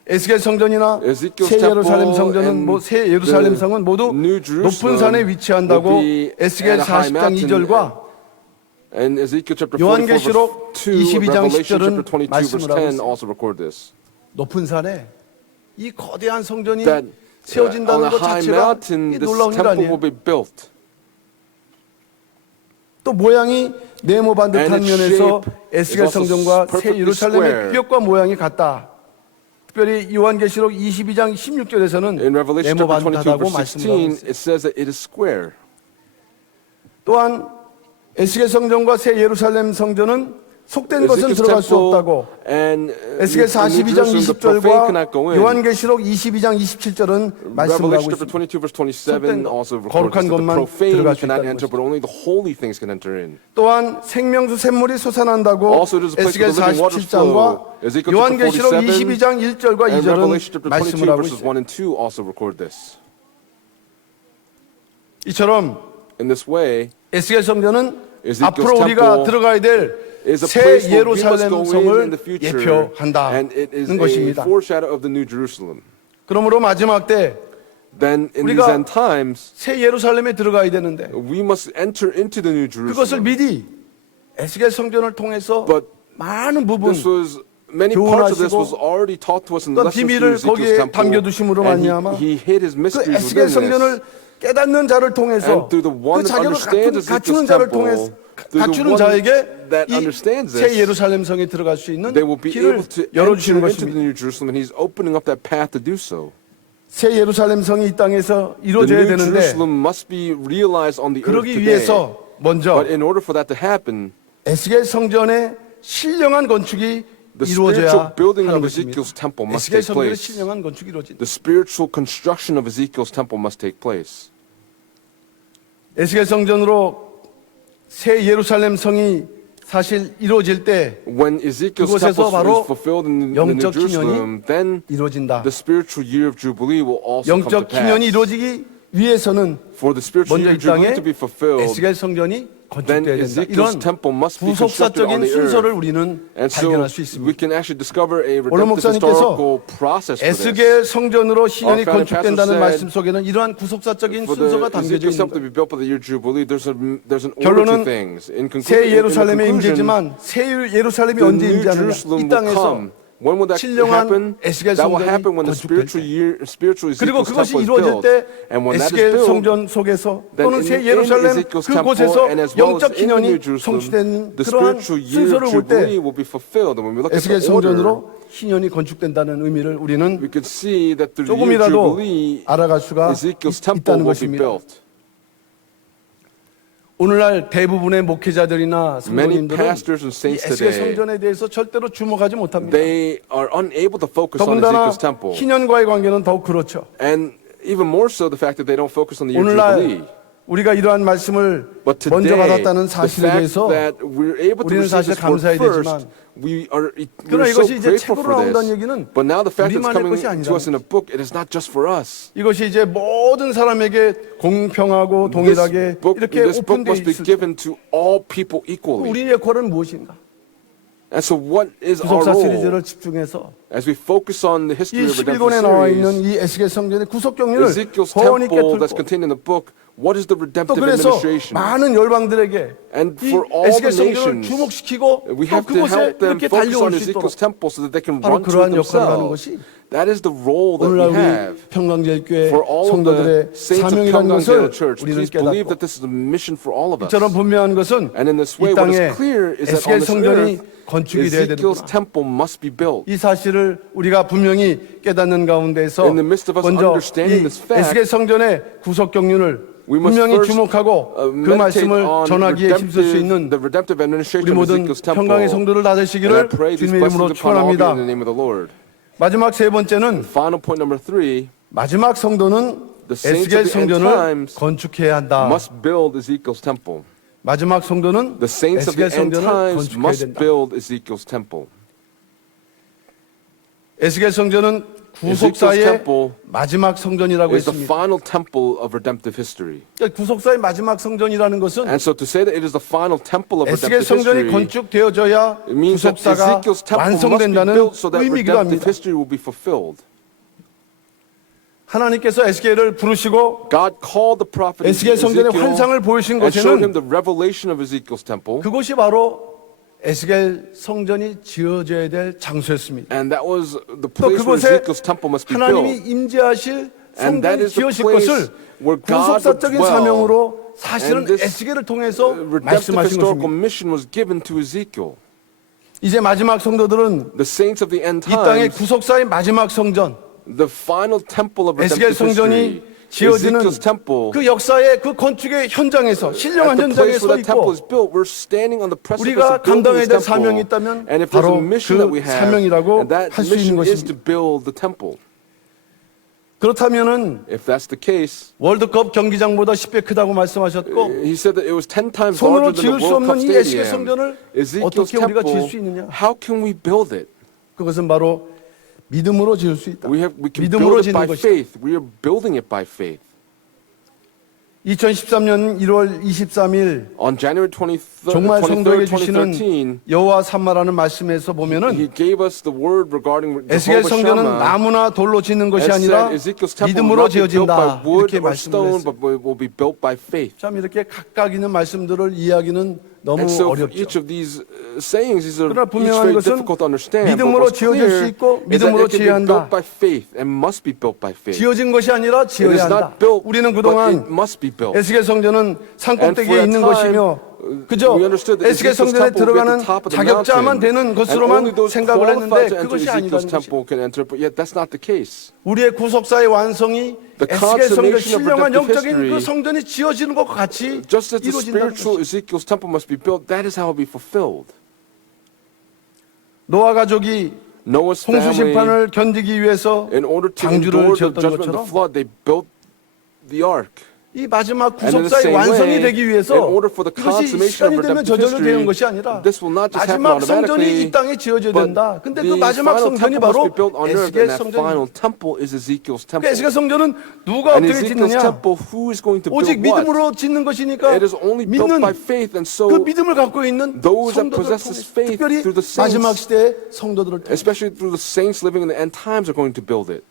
에스겔 성전이나 Ezekiel's 새 예루살렘 temple 성전은 and 새 예루살렘 the 성은 모두 New 높은 산에 Jerusalem 위치한다고 will be 에스겔 at a high 40장 mountain, 2절과 And Ezekiel chapter 44 요한계시록 verse 2, 22장 Revelation 10절은 chapter 22 verse 말씀을 하고 10 있습니다. also record this. 높은 산에 이 거대한 성전이 That on 세워진다는 a 것 high 자체가 mountain 이 this 놀라운 일 temple will 아니에요. be built. 또 모양이 네모 반듯한 And its 면에서 shape 에스겔 is also 성전과 새 perfectly 예루살렘의 square. 규격과 모양이 같다. 특별히 요한계시록 22장 16절에서는 In Revelation 네모 chapter 22 반듯하다고 verse 말씀을 하고 16 있어요. it says that it is square. 또한 에스겔 성전과 새 예루살렘 성전은 속된 것은 Ezekiel's 들어갈 수 temple 없다고 and 에스겔 the New 42장 Jerusalem, the profane 20절과 cannot go in. 요한계시록 22장 27절은 말씀을 하고 Revelation chapter 있습니다. 22 verse 27 also records 거룩한 that the 것만 profane 들어갈 수 cannot 있다는 enter, but only the holy things can enter in. 또한 생명수 샘물이 솟아난다고 Also, it is a place 에스겔 where the living waters 47장과 flow. Ezekiel chapter 요한계시록 47 22장 1절과 And 2절은 Revelation chapter 22 말씀을 하고 verses 있어요. 1 and 2 also record this. 이처럼 In this way, 에스겔 성전은 Ezekiel's 앞으로 우리가 temple 들어가야 될 is a 새 place where we must 예루살렘 go in 성을 the future, and it is 예표한다는 a 것입니다. foreshadow of the New Jerusalem. 그러므로 마지막 때 새 Then in these 우리가 end times, 예루살렘에 들어가야 되는데 we must enter into the New 그것을 Jerusalem. 미리 에스겔 성전을 통해서 But 많은 부분 This was many parts of this was already taught to us in the 또 lessons through 비밀을 Ezekiel's 거기에 temple, 담겨두심으로 and 말미암아 he hid his 그 mysteries 에스겔 within this. 성전을 깨닫는 자를 통해서 And through the one 그 that 자격을 understands 갖추는 Ezekiel's 자를 temple, 통해서 through the 갖추는 one 자에게 that 이 understands 새 this, 예루살렘 성에 들어갈 수 있는 they will be 길을 able to 열어주시는 enter into the 것입니다. New Jerusalem, and he's opening up that path to do so. 새 예루살렘 성이 이 땅에서 The 이루어져야 New 되는데 Jerusalem must be realized on the earth 그러기 today. 위해서 먼저 But in order for that to happen, 에스겔 성전의 신령한 건축이 the spiritual 이루어져야 building 하는 of 것입니다. Ezekiel's temple must 에스겔 take 성전의 place. 신령한 건축이 이루어진다. The spiritual construction of Ezekiel's temple must take place. 에스겔 성전으로 새 예루살렘 성이 사실 이루어질 때 When Ezekiel's 그곳에서 temple 바로 is fulfilled in the New 영적 Jerusalem, then 이루어진다. the spiritual year of Jubilee will also come to 영적 기년이 pass. 이루어지기 위해서는 For the spiritual 먼저 year 이 of Jubilee 땅에 to be fulfilled, 에스겔 성전이 then 건축돼야 된다. Ezekiel's 이런 temple must be constructed on 구속사적인 the 순서를 earth. 우리는 And so 발견할 수 we 있습니다. can actually discover a 오늘 redemptive 목사님께서 historical process for this. 에스겔 성전으로 신년이 Our founding 건축된다는 pastor 말씀 said, 속에는 이러한 구속사적인 For 순서가 the 담겨져 Ezekiel's 있는 temple to 거예요. be built by the year Jubilee, there's an order 결론은 to things. In 새 conclusion, 예루살렘의 in conclusion, 임재지만 새 예루살렘이 the 언제 New 임재하느냐 이 Jerusalem will 땅에서 come. When will that 신령한 happen? 에스겔 That will 성전이 happen when the 건축될 spiritual 그리고 Ezekiel's 그것이 temple is 이루어질 built. 때 And when that is 에스겔 built, 성전 속에서 then 또는 새 in 예루살렘 Ezekiel's 그곳에서 temple and as well 영적 as in the New 기년이 Jerusalem, 성취된 the 그러한 spiritual year 순서를 of 볼 때 Jubilee will be fulfilled. And when we look at 에스겔 the order, 성전으로 신년이 건축된다는 의미를 우리는 we can see that through the year of 조금이라도 Jubilee, 알아갈 수가 Ezekiel's temple 있다는 will be 것입니다. built. 오늘날 대부분의 목회자들이나 Many 성도님들은 pastors and 이 saints 에스겔 today, 성전에 대해서 절대로 주목하지 못합니다. they are unable to focus on 더군다나 Ezekiel's temple. 신년과의 관계는 더욱 그렇죠. And even more so the fact that they don't focus on the year of 오늘날 Jubilee. 우리가 이러한 말씀을 But 먼저 today, 받았다는 the 사실에 fact 대해서 that we're able to 우리는 receive 사실 this word 감사해야 first, 되지만 we're 그러나 so 이것이 이제 grateful 책으로 for 나온다는 this. 얘기는 But now the fact that it's 우리만의 coming 것이 to us in a book, it is not just for us. 이것이 이제 모든 사람에게 공평하고 동일하게 이렇게 This book 오픈되어 must be 있을 때 given to all people equally. 우리의 역할은 무엇인가? And so what is our 구속사 role 시리즈를 집중해서 as we focus on the 이 history of redemption 11권에 나와 있는 series? 이 에스겔 성전의 구속 경륜을 Ezekiel's 더 있게 temple that's 뚫고 contained in the book, What is the 또 redemptive 그래서 administration? 많은 열방들에게 And 이 for all 에스겔 the 성전을 nations, 주목시키고 we 또 have to 그곳에 help them 이렇게 focus on 달려올 수 있도록 Ezekiel's temple so that they can 바로 run to it 그러한 역할을 하는 themselves. 것이 That is the role that 오늘날 we 우리 have. 평강제일교회 For all of the 성도들의 saints of 사명이라는 Pyongyang 것을 Church, 우리는 please believe 깨닫고 that this is a mission for all of us. 이처럼 분명한 것은 And in this way, 이 what 땅에 is clear is that 에스겔 on this 성전이 earth, 건축이 돼야 Ezekiel's 되는구나. temple must be built. 이 사실을 우리가 분명히 깨닫는 가운데서 In the midst of us 먼저 understanding 이 this fact, 에스겔 성전의 구속 경륜을 we must 분명히 first 주목하고 그 meditate 말씀을 on 전하기에 힘쓸 수 있는 the redemptive administration 우리 of 모든 Ezekiel's temple. 평강의 성도를 다 And I 되시기를 pray these 주님의 이름으로 blessings upon all of you 축원합니다. in the name of the Lord. 마지막 세 번째는 Final point number 3, 마지막 성도는 the saints 에스겔 of the end 성전을 times 건축해야 한다. must build Ezekiel's temple. 마지막 성도는 The saints of 에스겔 the end 성전을 times 건축해야 must 된다. build Ezekiel's temple. 에스겔 성전은 Ezekiel's 구속사의 temple 마지막 성전이라고 is the 했습니다. final temple of redemptive history. 그러니까 구속사의 마지막 성전이라는 것은 And so to say that it is the final temple of 에스겔 redemptive 성전이 history, 건축되어져야 it means that 구속사가 Ezekiel's temple must be 완성된다는 built so that 의미기도 redemptive 합니다. history will be fulfilled. 하나님께서 에스겔을 부르시고 God called the prophet 에스겔 성전의 Ezekiel 환상을 보이신 and showed him 것에는 the revelation of Ezekiel's temple. 그곳이 바로 에스겔 성전이 지어져야 될 장소였습니다. And that was the 또 place where 그곳에 Ezekiel's temple must be 하나님이 built. 임재하실 And that 성전이 is the 지어질 place 것을 where God would 구속사적인 dwell. 사명으로 사실은 And this 에스겔을 통해서 redemptive 말씀하신 historical 것입니다. mission was given to Ezekiel. 이제 마지막 성도들은 The saints of the end 이 땅의 times, 구속사의 마지막 성전 the final temple of 에스겔 redemptive 성전이 history, 지어지는 Ezekiel's temple, 그 역사의 그 건축의 현장에서 신령한 at the 현장에 place 서 where that temple 있고 is built, we're standing on the precipice 우리가 of building 감당해야 this 될 사명이 temple. 있다면 And if there's a 바로 mission that we 그 have, 사명이라고 and that 할 수 있는 mission is to 것입니다. build the temple. 그렇다면은 If that's the case, 월드컵 경기장보다 10배 크다고 말씀하셨고 he said that it was 10 times 손으로 larger than 지을 the 수 World Cup 없는 이 에스겔 stadium. 성전을 Ezekiel's 어떻게 우리가 지을 수 temple, 있느냐? how can we build it? 그것은 바로 믿음으로 지을 수 있다. We can 믿음으로 build it by 짓는 것이다. faith. We are building it by faith. 2013년 1월 23일 On January 23rd, 정말 성도에게 2013, 주시는 여호와 삼마라는 말씀에서 he 보면은 gave us the word regarding 에스겔 Jehovah 성전은 Shammah. 나무나 돌로 짓는 것이 It 아니라 said Ezekiel's temple will 믿음으로 not be built by 지어진다. wood 이렇게 or 말씀을 stone, 했어요. but will be built by faith. 참 이렇게 각각 있는 말씀들을 이해하기는 너무 And so for each 어렵죠. of these sayings, these are 그러나 each 분명한 very 것은 difficult to understand. But 믿음으로 what's 지어질 clear 수 있고 is that 믿음으로 it can 지어야 be built 한다. by faith and must be built by faith. 지어진 것이 아니라 It 지어야 is 한다. not built, 우리는 but it 그동안 must be built. 에스겔 성전은 산 And for 꼭대기에 a 있는 time, 것이며 그저 we understood that 에스겔 Ezekiel's 성전에 temple will be at 들어가는 the top of the 자격자만 mountain, 되는 and only 것으로만 those 생각을 qualified 했는데 to enter 그것이 Ezekiel's 아니라는 것이죠. temple can enter, but yet that's not the case. 우리의 구속사의 완성이 The 에스겔 성전 consummation of 신령한 redemptive 영적인 그 history, 성전이 지어지는 것과 같이 Just as the 이루어진다는 spiritual 것이죠. Ezekiel's temple must be built, that is how it will be fulfilled. 노아 가족이 Noah's 홍수 family, 심판을 견디기 위해서 in order to 방주를 endure the 지었던 judgment of the 것처럼 flood, they built the ark. 이 마지막 And in the 구속사의 same 완성이 way, 되기 위해서 in order for the 이것이 consummation 시간이 of 되면 redemptive 저절로 되는 history, 것이 아니라 this will not just happen 마지막 성전이 automatically, 이 땅에 지어져야 but 된다. 근데 the 그 마지막 final 성전이 temple must 바로 be built on earth, 에스겔 and that 성전입니다. final temple is Ezekiel's 그 temple. 에스겔 성전은 누가 And 어떻게 Ezekiel's 짓느냐? temple, who is going to 오직 build what? 믿음으로 짓는 것이니까 It is only built 믿는 by faith, and so 그 믿음을 갖고 있는 those that 성도들을 possesses 통해 faith 특별히 through the saints, 마지막 시대의 성도들을 통해 especially through the saints living in the end times, are going to build it.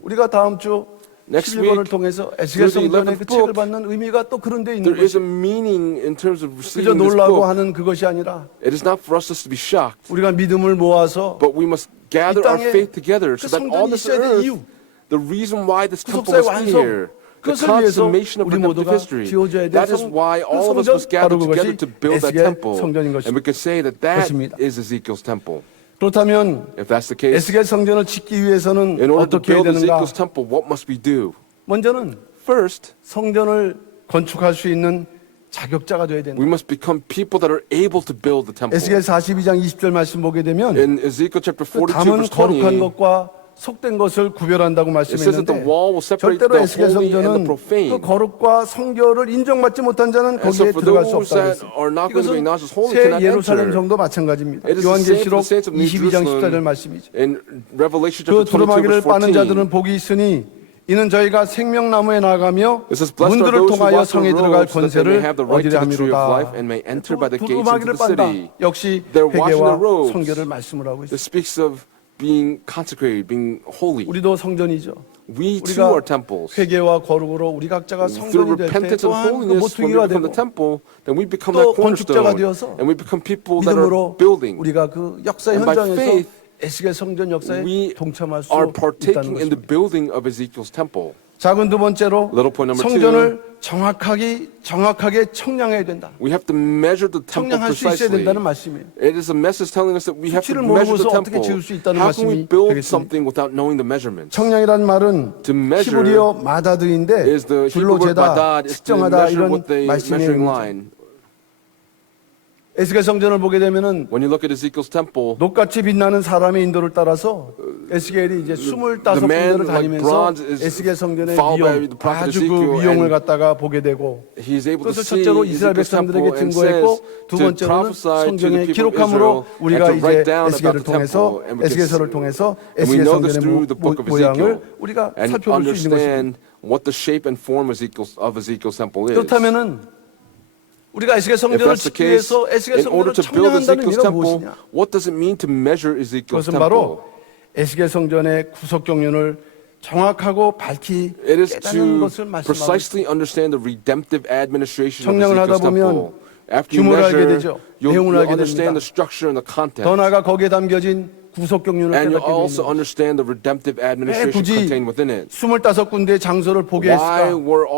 우리가 다음 주 Next 11권을 week, 통해서 에스겔 through the 성전의 11th 그 책을 book, 받는 의미가 또 그런 데 있는 There is a 것이죠. meaning in terms of 그저 receiving this 놀라고 book. 하는 그것이 아니라 It is not for us just to be shocked, 우리가 믿음을 모아서 but we must gather our 땅에 faith together 그 so that 성전이 on this 있어야 될 earth, 이유, the reason why this temple 구속사의 must be 완성, here, the 그것을 위해서 consummation of 우리 redemptive 모두가 history, 지어져야 될 that is why 그 all of us 성전, must gather 바로 together 그것이 to build that 에스겔 temple. 성전인 And we 것입니다. can say that that 것입니다. is Ezekiel's temple. 그렇다면 If that's the case, 에스겔 성전을 짓기 위해서는 in order to 어떻게 해야 build 되는가? Ezekiel's temple, what must we do? 먼저는 First, 성전을 건축할 수 있는 자격자가 되어야 된다. we must become people that are able to build the temple. 에스겔 42장 20절 말씀 보게 되면 In Ezekiel chapter 그 42, 담은 verse 거룩한 20, 것과 속된 것을 구별한다고 it says that the 말씀했는데 wall will separate 절대로 the 에스겔 holy and the 성전은 profane. 그 거룩과 성결을 인정받지 못한 자는 And so 거기에 for 들어갈 수 those 없다고 that 했습니다. are not going to be 이것은 acknowledged as holy 새 cannot 예루살렘 enter. 정도 마찬가지입니다. It is the same for 요한계시록 the saints of New 22장 14절 Jerusalem. 말씀이죠. In Revelation 그 chapter 22, 두루마기를 verse 빠는 14, 자들은 복이 있으니 이는 저희가 생명나무에 나가며 it says, "Blessed are 문들을 those who 통하여 walk the 성에 들어갈 road, so that they may 권세를 have the right 얻으려 to the tree of life 함이로다. and may enter by the gates into 두루마기를 the 빤다. city." 역시 They're washing 회개와 their robes. 성결을 말씀을 하고 This 있습니다. speaks of being consecrated, being holy. 우리도 성전이죠. We too 우리가 are temples. 회개와 거룩으로 우리 각자가 Through 성전이 될 때 repentance and 또한 그 holiness, when we 모퉁이가 become the 되고 temple, then we become 또 that 건축자가 cornerstone, 되어서 and we become people that are 믿음으로 building. 우리가 그 역사 And by 현장에서 faith, 에스겔 성전 역사에 We 동참할 수 are 있다는 partaking in the 것입니다. building of Ezekiel's temple. 작은 두 번째로 Little point number 성전을 정확하게 청량해야 된다. We have to measure the temple 청량할 수 있어야 precisely. 된다는 말씀이에요. It is a message telling us that we have to 수치를 measure the 모르고서 어떻게 temple. 지을 수 있다는 How can we 말씀이 build 되겠습니까? something without knowing the measurements? 청량이라는 말은 To measure 히브리어 마다드인데 is the 줄로 Hebrew word 재다, badad, is to 측정하다 measure 이런 with the 말씀의 measuring 의미죠. line. 에스겔 성전을 보게 되면은 When you look at Ezekiel's temple, 녹같이 빛나는 사람의 인도를 따라서 에스겔이 이제 25군데를 man like 다니면서 bronze is 에스겔 성전의 followed by 위용, the prophet 아주 그 Ezekiel, 위용을 and 갖다가 보게 되고 he is able to 그것을 see 첫째로 이스라엘 Ezekiel's 백성들에게 temple and 증거했고 says 두 to 번째로는 prophesy to the 성경의 people of 기록함으로 Israel 우리가 and to 이제 write down about 에스겔을 the 통해서 temple, and we can 에스겔서를 see- 통해서 and we 에스겔 know this 성전의 through the book of 모양을 Ezekiel 우리가 and 살펴볼 수 있는 것입니다. understand what the shape and form of Ezekiel's temple is. 그렇다면은 우리가 에스겔 If 성전을 that's the 짓기 case, 위해서 에스겔 in order 성전을 to build 청량한다는 Ezekiel's 의미가 temple, 무엇이냐? what does it mean to measure Ezekiel's 그것은 temple? 바로 에스겔 성전의 구속 경륜을 정확하고 밝히 It is 깨닫는 to 것을 말씀하고 precisely understand the redemptive administration of 청량을 하다 Ezekiel's 보면 temple. After you 규모를 알게 measure, 되죠. you'll 내용을 알게 understand 됩니다. the structure and the content. 더 나아가 거기에 담겨진 구속 경륜을 And you'll 깨닫게 also 됩니다. understand the redemptive 왜 administration 굳이 contained within it. 25군데의 장소를 보게 Why 했을까? were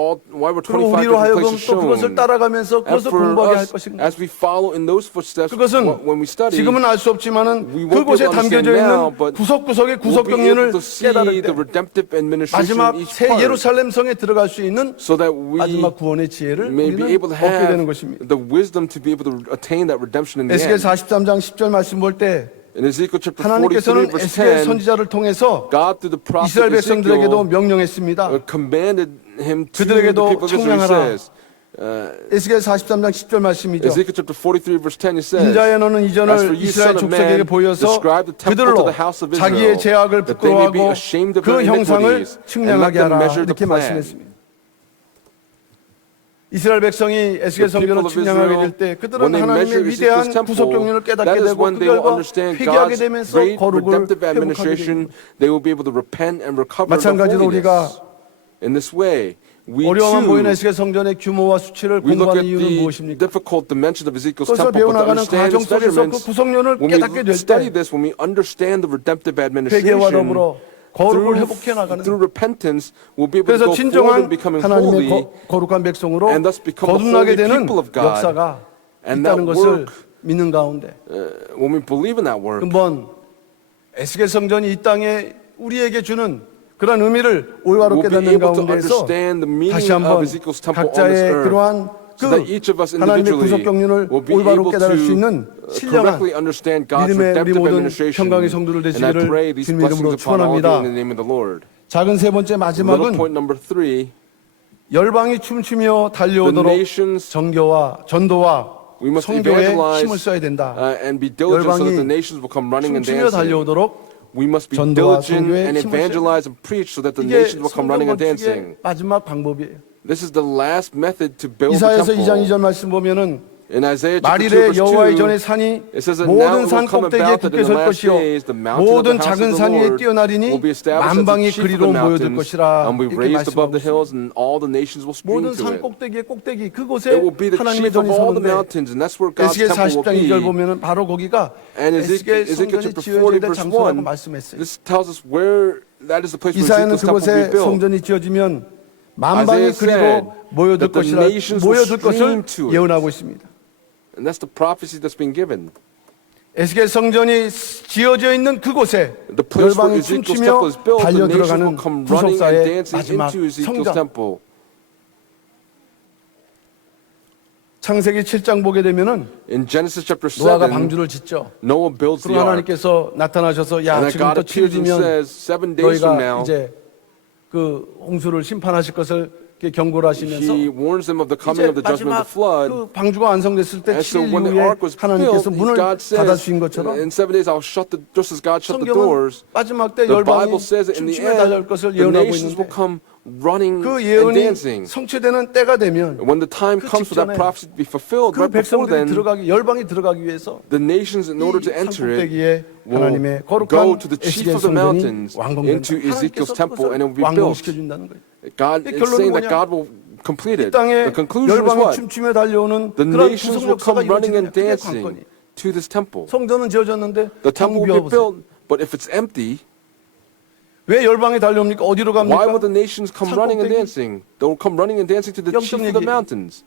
그리고 25 우리로 different 하여금 places 또 그것을 shown? 따라가면서 And 그것을 for 공부하게 할 us, 것인가? as we follow in those footsteps, 그것은 when we study, 지금은 알 수 없지만은 we won't be 그곳에 able to understand 담겨져 now, 있는 but 구석구석의 we'll 구속 be able 경륜을 to see 깨달을 the 때 redemptive administration 마지막 in each 새 part, 예루살렘 성에 들어갈 수 있는 so that we 마지막 구원의 지혜를 may be 우리는 able to 얻게 되는 have 것입니다. the wisdom to be able to attain that redemption in the 에스겔 end. 43장 10절 말씀 볼 때 In Ezekiel chapter 43 하나님께서는 verse 에스겔 10, 선지자를 통해서 God through the prophet 이스라엘 백성들에게도 Ezekiel 명령했습니다. commanded him to the 그들에게도 people of Israel. He 청량하라. says, 에스겔 43장 10절 말씀이죠. Ezekiel chapter 43 verse 10, he says, 인자의 너는 As for 이전을 you, 이스라엘 son of 족속에게 man, 보여서 describe the temple to 그들로 the house of 자기의 Israel, 죄악을 that they may be 부끄러워하고 ashamed of 그 their 형상을 iniquities, and let 측량하게 them 하라 measure the 이렇게 plan. 말씀했습니다. 이스라엘 백성이 에스겔 The people 성전을 of 측량하게 Israel, 될 때 when 그들은 they 하나님의 measure 위대한 Ezekiel's temple, 구속 경륜을 깨닫게 that is 되고 when 그 they will 결과 understand 회개하게 God's 되면서 great 거룩을 redemptive 회복하게 administration. 됩니다. They will be able to repent and recover the 마찬가지로 우리가 holiness. In this way, we 어려움만 보이는 too, 에스겔 성전의 규모와 수치를 we look 공부하는 at 이유는 the 무엇입니까? difficult dimension of Ezekiel's 그것을 temple, but to 배워나가는 understand 과정 its 속에서 그 measurements, 구속론을 when 깨닫게 we 될 study 때 this, when we understand the redemptive 회개와 administration, 더불어 거룩을 회복해 나가는 through repentance, we'll be able to 그래서 go forward 진정한 in becoming 하나님의 holy, 거룩한 백성으로 and thus become the 거듭나게 holy 되는 people of God. 역사가 And 있다는 that 것을 work, 믿는 가운데 when we believe in that work, 한번 에스겔 성전이 이 땅에 우리에게 주는 그런 의미를 we'll 올바로 be 깨닫는 able to 가운데서 understand the meaning 다시 of 한번 Ezekiel's temple on this 각자의 earth, 그러한 so that each of us 하나님의 구속 individually 경륜을 will be 올바로 able 깨달을 수 to 있는 신령한 correctly understand God's 믿음의 우리 redemptive 모든 administration. 평강의 성도들 And I 되시기를 pray these 주님 이름으로 blessings upon all of you 축원합니다. in the name of the Lord. 작은 세 번째 Little 마지막은 point number 3, 열방이 춤추며 the 달려오도록 nations, 전도와 we must 성교에 evangelize 힘을 써야 된다. and be diligent so that the 열방이 nations will come running and 춤추며 dancing. 달려오도록 We must be 전도와 diligent 선교에 and 힘을 evangelize and preach so that the 이게 nations will come 성경 running and 건축의 dancing. 마지막 방법이에요. This is the last method to build the 이사야서 2장 temple. 2절 말씀 보면은 In Isaiah chapter 2 말일에 verse 여호와의 2, 전에 산이 it says that now 모든 it 산 will come 꼭대기에 about that 굳게 in the 설 last 것이요 days the mountain of 모든 the house 작은 of the 산 위에 Lord 뛰어나리니 will be established as 만방이 the chief of 그리로 the 모여들 mountains 것이라 and will be 이렇게 raised above 말씀하고 the 있습니다. hills and all the nations will spring 모든 to 산 it. 꼭대기에 꼭대기 그곳에 It will be the 하나님의 chief of 전이 all the 서는데 mountains and that's where God's 에스겔 temple will 40장 2절 be. 보면은 바로 거기가 And 에스겔 Ezekiel 성전이 chapter 지어져야 40 될 verse 장소라고 1, 말씀했어요. this tells us where that is the place where 이사야는 Ezekiel's temple will 그곳에 be built. 성전이 지어지면 만방이 Isaiah said 그리로 모여들 that the nations will 것을 stream to it. 예언하고 있습니다. And that's the prophecy that's been given. 에스겔 성전이 지어져 있는 그곳에 The place where 열방이 Ezekiel's 춤추며 temple is built, the 달려 nations 들어가는 will come running and 구속사의 dancing 마지막 into Ezekiel's 성전. temple. 창세기 7장 보게 되면은 In Genesis chapter 노아가 7, 방주를 짓죠. Noah builds the 그리고 ark. 하나님께서 나타나셔서 야 And then God 지금부터 appears and 7일이면 says, 7 days from 너희가 now, 이제 그 홍수를 심판하실 것을 이렇게 경고를 하시면서 he warns them of the coming 이제 of the judgment 마지막 of the flood. 그 방주가 완성됐을 때 And so 7일 when the 이후에 ark was 하나님께서 built, 문을 God 닫아주신 says, 것처럼 in 7 days I'll shut the, just as God shut the 성경은 doors. 마지막 때 The 열방이 Bible says that in the 춤추며 달려올 end, 것을 the 예언하고 nations will 있는데 come running 그 and 예언이 dancing. 성취되는 때가 되면 When the time 그 comes for that 직전에 prophecy to be fulfilled, 그 right before 백성들이 then, 열방이 들어가기 위해서 the nations, in order to 이 enter it, 산꼭대기에 will 하나님의 go 거룩한 to the chief 에스겔 of the 성전이 mountains 완공된다. into Ezekiel's 하나님께서 temple, and it will 그것을 be built. 완공시켜 준다는 거예요. God 이 is 결론은 saying that 뭐냐? God will complete 이 it. 땅에 The conclusion is 열방이 what? 춤추며 달려오는 The 그런 nations 구속 will 역사가 come running 이루어지는 and 그게 dancing 관건이. to this temple. 성전은 지어졌는데 The temple will be 한국 built, but if it's empty, 왜 열방이 달려옵니까? 어디로 why will 갑니까? the nations come running and dancing? They will come running and dancing to the chief of the 얘기예요. mountains.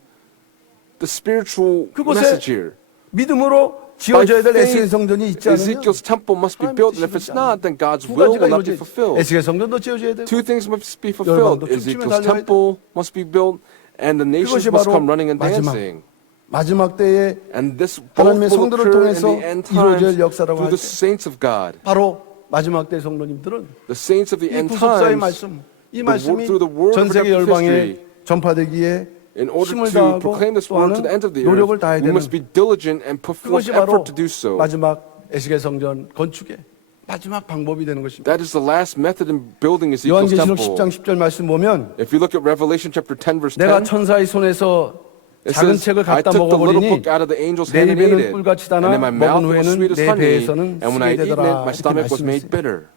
The spiritual 그곳에 message here. 믿음으로 By 지어져야 될 에스겔 faith, 성전이 있지 않으면 Ezekiel's temple must be 하나님의 built, and if 뜻이 it's 그렇지 not, then God's 두 will 가지가 will not be 이루어져야 돼. fulfilled. 에스겔 성전도 지어져야 되고 Two things must be fulfilled. 열방도 춤추며 Ezekiel's 달려야 돼. temple must be built, and the nations 그것이 must 바로 come running and 마지막 dancing. 마지막 때에 And this both 하나님의 will 성도를 occur in 통해서 the end 이루어질 times 역사라고 through 할 the 때 saints of God. 바로 마지막 때 성도님들은 The saints of the 이 end 구속사의 times, 말씀, 이 the 말씀이 through the word 전 of 세계 redemptive 열방에 history, 전파되기에 in order 힘을 to 다하고 proclaim this 또 word to the 하는 end of the 노력을 earth, 다해야 we 되는 must be diligent and put forth 그것이 바로 effort to do so. 마지막 에스겔 성전 건축의 마지막 방법이 되는 것입니다. That is the last method in building Ezekiel's 요한계시록 temple. 10장 10절 말씀 보면 If you look at Revelation chapter 10, verse 내가 10, 천사의 손에서 it 작은 says, 책을 I 갖다 took the little 먹어보리니 book out of the angel's 내 hand and ate 입에는 it. 꿀같이 And 다나 in my mouth 먹은 it was 후에는 sweet as 내 honey. 배에서는 And when I 쓰게 had eaten it, 되더라. my 이렇게 stomach was made 말씀했어요. bitter.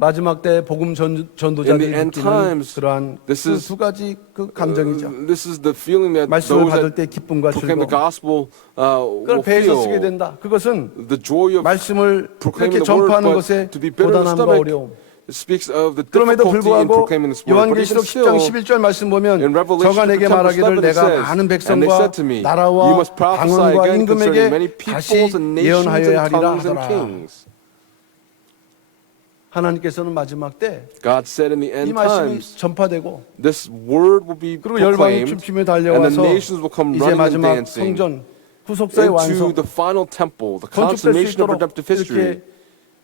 마지막 때 복음 In 전도자들이 the end 느끼는 times, 그러한 this 그 is, 두 가지 그 감정이죠. This is the feeling that 말씀을 those 받을 that 때 기쁨과 proclaim the 즐거움. gospel 그걸 will 배에서 쓰게 feel. 된다. 그것은 The joy of 말씀을 proclaiming 그렇게 the word, 전파하는 but 것에 to be bitter in the 고단함과 stomach, 어려움. it speaks of the 그럼에도 difficulty in 불구하고 proclaiming this word. But even 요한계시록 10장 still, 11절 말씀 보면 in Revelation 저가 내게 chapter 10, 말하기를 verse 11, 내가 it says, 많은 And they 백성과 said to me, You 나라와 must prophesy 방언과 again concerning many 임금에게 다시 peoples and nations 예언하여야 and 하리라 tongues and 하더라. kings. 하나님께서는 마지막 때 이 God said in the end 말씀이 times, 전파되고 this word will be 그리고 열방이 proclaimed, 춤추며 and the 달려와서 nations will come 이제 running and 마지막 dancing 성전 구속사의 into 완성 the final temple, the 건축될 수 consummation of 있도록 redemptive history. 이렇게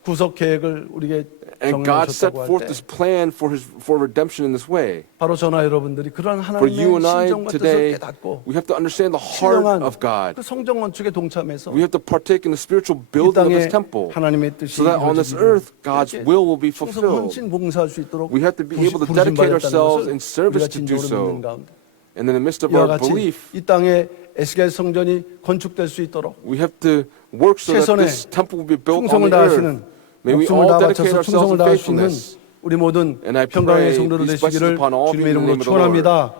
구속 계획을 우리에게 And God set 정해주셨다고 할 forth 때 this plan for redemption in this way. 바로 저나 여러분들이 그런 For you 하나님의 and I 심정과 뜻을 today, 깨닫고 we have to understand the heart 신령한 of God. 그 성전 건축에 동참해서 We have to partake in the spiritual 이 building of 땅에 this temple, 하나님의 뜻이 so that on this 이루어지기를 earth, God's 이렇게 will be 충성 fulfilled. 헌신 봉사할 수 있도록 We have to be able to 부르심 dedicate 받았다는 ourselves 것을 in service 우리가 to do 진정으로 so. 믿는 가운데 And in the midst of 이와 our 같이 belief, 이 땅에 에스겔 성전이 건축될 수 있도록 we have to work so that 최선의 this temple will be built on 충성을 the earth. 다하시는 May we 목숨을 all 다 dedicate 바쳐서 ourselves 충성을 in 다할 수 있는 faithfulness. 우리 모든 And I 평강의 pray 성도들 these blessings 되시기를 upon all of 주님의 you in the 이름으로 name of the Lord. 축원합니다.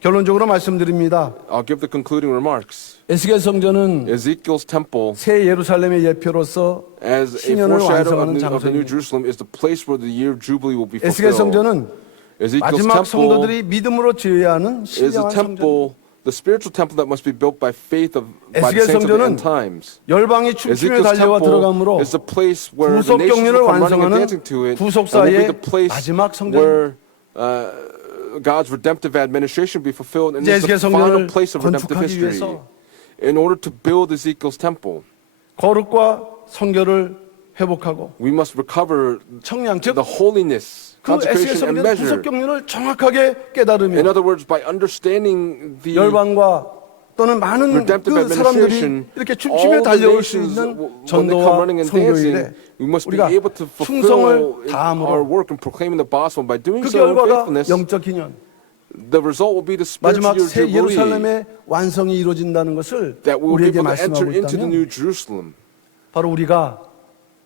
결론적으로 말씀드립니다. I'll give the concluding remarks. 에스겔 성전은 Ezekiel's temple, 새 예루살렘의 예표로서 as a 신년을 foreshadow 완성하는 of the New 장소입니다. Jerusalem, is the place where the year of Jubilee will be 에스겔 fulfilled. 성전은 Ezekiel's 마지막 temple 성도들이 믿음으로 지어야 하는 is a 신령한 성전. temple, the spiritual temple that must be built by faith by the 에스겔 saints of the 성전은 end times. 열방이 춤추며 Ezekiel's 달려와 temple 들어가므로 is the place where the 구속 nations 경륜을 will come running and 완성하는 dancing to it, and will be 구속사의 the place 마지막 성전. where God's redemptive administration will be fulfilled, and 이제 it's the 에스겔 final 성전을 place of redemptive 건축하기 history. 위해서 In order to build Ezekiel's temple, 거룩과 성결을 회복하고 we must recover 청량 즉 the holiness, 그 에스겔 consecration, and 성전 measure. 구속 경륜을 정확하게 깨달으며 In other words, by understanding the 열방과 또는 많은 redemptive 그 사람들이 administration, 이렇게 all 춤추며 the 달려올 수 nations, 있는 when they come 전도와 running and dancing, 성교일에 we must be 우리가 able to 충성을 fulfill 다함으로 our work in proclaiming the gospel. By doing 그 so in 결과가 faithfulness, 영적 기념 the result will be the spiritual 마지막 year 새 jubilee, 예루살렘의 완성이 이루어진다는 것을 that we will be 우리에게 able to enter 말씀하고 into the 있다면 new Jerusalem. 바로 우리가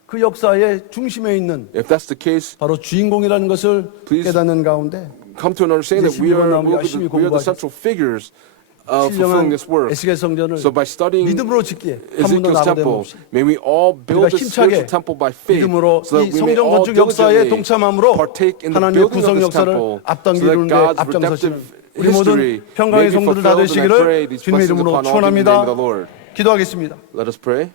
그 역사의 중심에 있는 If that's the case, 바로 주인공이라는 것을 Please 깨닫는 가운데 come to an understanding that 이제 12번 나오면 열심히 we are the 공부하죠. central figures of fulfilling 신령한 this work. 에스겔 성전을 So by studying 믿음으로 짓기에 한 번도 Ezekiel's 나고됨 temple, 없이 may we all build 우리가 this 힘차게 spiritual temple by faith, 믿음으로 so 이 that we may 성전 all 건축 역사에 diligently 동참함으로 partake in the 하나님의 building 구속 of this 역사를 temple, so that 앞당기는데 God's 앞장서시는 redemptive 우리 모든 history 평강의 may be 성도들 다 fulfilled. And I 되시기를 pray these 주님의 blessings 이름으로 upon all in the name 축원합니다. of the Lord. 기도하겠습니다. Let us pray.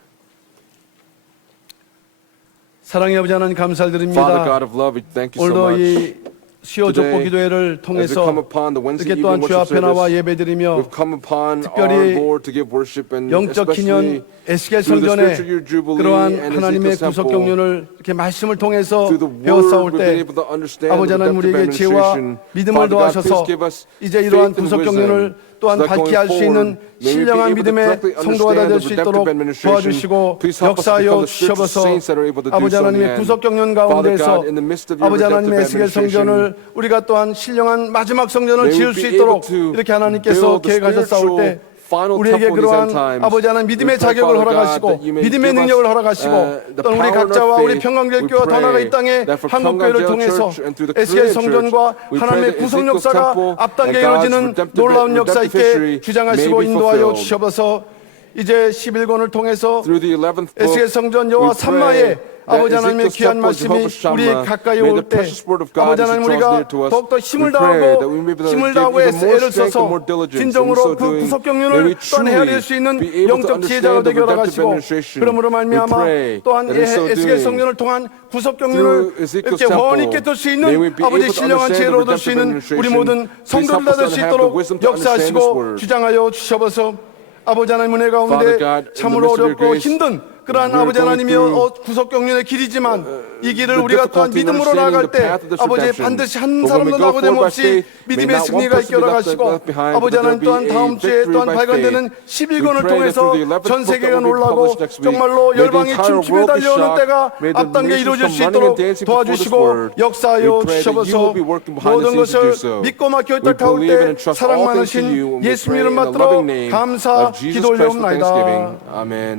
사랑의 아버지 하나님 Father 감사드립니다. God of love, we thank you so 오늘도 much. 이 시호 족보 Today, 기도회를 As we 통해서 come upon the Wednesday 이렇게 evening 또한 주 worship 앞에 나와 service, 예배드리며 we've come upon 특별히 our Lord to give worship, and 영적 기념 especially 에스겔 through the 성전의 spiritual year jubilee 그러한 and 하나님의 Ezekiel's 구속 temple, 경륜을 이렇게 말씀을 통해서 through the 배워싸울 word, we've been 때 able to understand 아버지 the 하나님 redemptive 우리에게 지혜와 administration. 믿음을 Father God, 더하셔서 please give us 이제 이러한 faith and 구속 wisdom, 경륜을 또한 so that 밝게 going 할 수 있는 forward, may we be 신령한 able to 믿음의 correctly 성도가 될 understand 수 the 있도록 redemptive administration. 도와주시고 Please help us to 역사하여 become the spiritual 주셔서 saints that are able to do 아버지 so in the 하나님의 end. 구속 경륜 Father 가운데서 God, in the midst of your 아버지 하나님의 redemptive 에스겔 성전을 administration, 성전을 우리가 또한 신령한 마지막 성전을 May we 지을 수 be 있도록 able to 이렇게 하나님께서 build the 계획하셨사올 때 spiritual final 우리에게 temple in these 그러한 end times. 아버지 하나님 믿음의 We pray, 자격을 Father God, 허락하시고 that you may 믿음의 give us, 능력을 허락하시고 the 또는 우리 power and 각자와 our 우리 faith. 평강제일교와 We 더 나아가 이 pray 땅의 that for 한국교회를 평강제일 통해서 Church and through the 에스겔 Korean 성전과 Church, we pray 하나님의 that 구속 Ezekiel's 역사가 temple 앞당겨 and God's 이루어지는 redemptive 놀라운 역사 victory 있게 주장하시고 may be 인도하여 fulfilled. 주셔서 이제 11권을 통해서 Through the 11th book, 에스겔 성전 여호와 we pray 삼마의 아버지 that 하나님의 Ezekiel's 귀한 temple, 말씀이 Jehovah 우리 Shammah, 가까이 may 올 the 때 precious word of God 아버지 as it 하나님 draws 우리가 near to us, 더욱더 힘을 we pray 다하고 that we may be able to 힘을 give 다하고 even more 애를 strength 써서 and more diligence. In 진정으로 so 그 doing, 구속 may 경륜을 we 또한 헤아릴 수 truly 있는 be able to 영적 지혜자가 understand the 되게 redemptive 허락하시고 administration. 그러므로 We 말미암아 pray 또한 that in so 에스겔 doing, 성전을 통한 구속 through 경륜을 Ezekiel's 이렇게 원히 temple, 깨뜨릴 수 may we 있는 be 아버지 able to 신령한 understand 지혜를 the 얻을 수 있는 redemptive 우리 모든 administration. 성도들 Please help us 될 to 수 have the 있도록 wisdom to understand this 역사하시고 word. 주장하여 주셔서 아버지 하나님 은혜 가운데 Father God, in the 참으로 midst of your 어렵고 grace, 힘든 그러한 we're 아버지 going 하나님이여 through 구속 경륜의 길이지만 이 길을 the 우리가 또한 difficulty in 믿음으로 understanding 나아갈 the 때 path of this 아버지 redemption. 반드시 한 But when we 사람도 go 나고됨 forward by 없이 faith, may 믿음의 not one 승리가 person 있게 be left 허락하시고 behind, 아버지 but there 하나님 be 또한 a 다음 주에 victory 또한 by 발간되는 faith. 11권을 We pray that 통해서 through the 11th 전 book that 세계가 will be 놀라고 published next week, 정말로 may the 열방이 entire 춤추며 world be 달려오는 shocked. 때가 May the 앞당겨 nations 이루어질 come 수 running and 있도록 dancing before this 도와주시고 word. 역사하여 We pray that you 주셔서 will be working behind the 모든 scenes to do 것을 so. 믿고 맡겨 We 의탁하올 believe 때 and entrust 사랑 all things to you, 많으신 and we 예수 pray 이름 in the 받들어 loving name 감사 of Jesus 기도 Christ for 올려옵나이다. thanksgiving. Amen.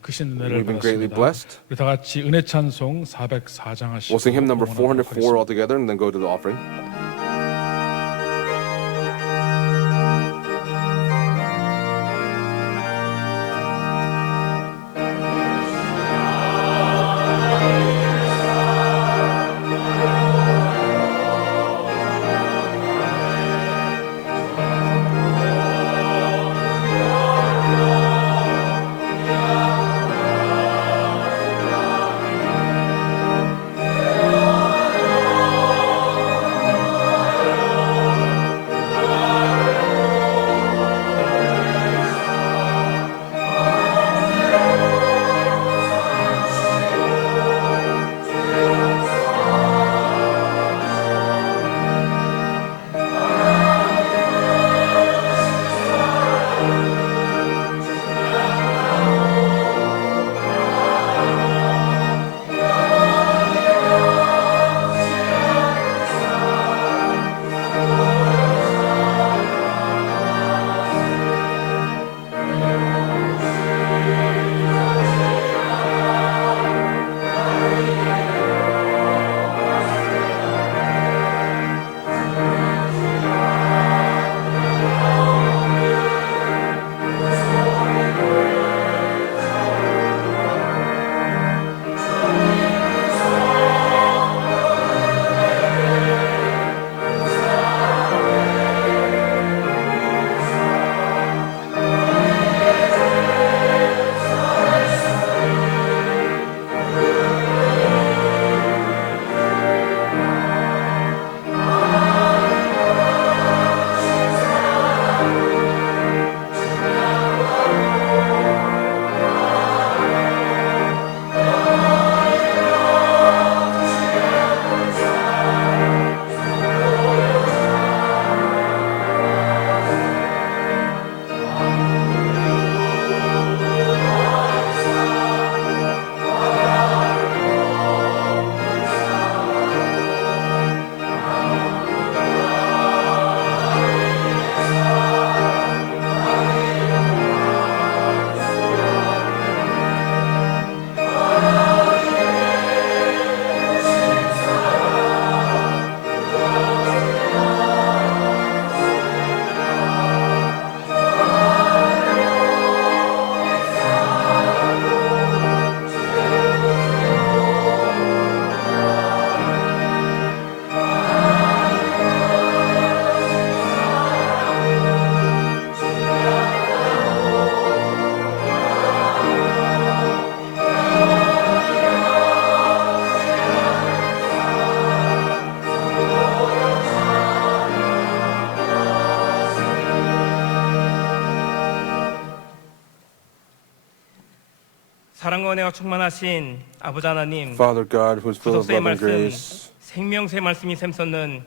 크신 은혜를 We've been greatly 받았습니다. blessed. 우리 다 같이 은혜 찬송 404장 하시고 We'll sing hymn number 봉헌하도록 404 하겠습니다. altogether and then go to the offering. 사랑과 은혜가 충만하신 아버지 하나님, Father God, who is full of 구속사의 love and 말씀, grace, 생명수의 말씀이 샘솟는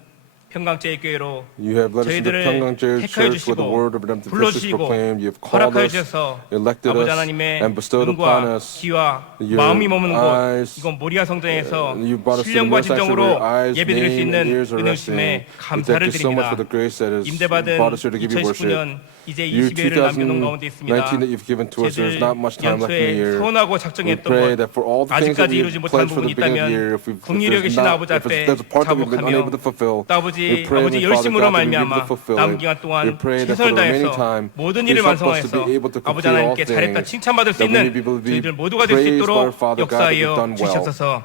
평강제일교회로 You have led us to the 저희들을 Pyongyang 택하여 Church where the 주시고 word of redemptive justice 불러주시고 proclaimed. You have called 허락하여 us, 주셔서 elected 아버지 us, 하나님의 and bestowed upon 눈과 us 귀와 your 마음이 머무는 곳 eyes. 이건 모리아 성전에서 You brought us to the 신령과 most actually 진정으로 where eyes, 예배드릴 수 name, 있는 and ears are 은혜 resting. 주심에 We 감사를 thank you so much for 드립니다. the grace that has 임대받은 brought us here to give you worship. 2019년 이제 Year 20회를 남겨놓은 가운데 있습니다. 2019 that you've given to us, there's 저희들 not much time left in the 연초에 year. 서운하고 We 작정했던 pray 것 that for all the things that 아직까지 we 이루지 have 못한 pledged for 부분이 the beginning of the year, 있다면 if 긍휼히 there's 여기신 아버지 앞에 there's a part that we've been unable to fulfill, 또 아버지 we pray, 아버지 Heavenly Father 열심으로 God, that we be able 말미암아 to fulfill 남은 it. 기간 We 동안 pray that for 최선을 the remaining 다해서 time, 모든 please 일을 help us to 완성해서 be able to 아버지 complete all 하나님께 잘했다 things, 칭찬받을 수 that we 있는 may be able to be 저희들 모두가 될 수 praised by our 있도록 Father God that we've 역사하여 done well. 주시옵소서.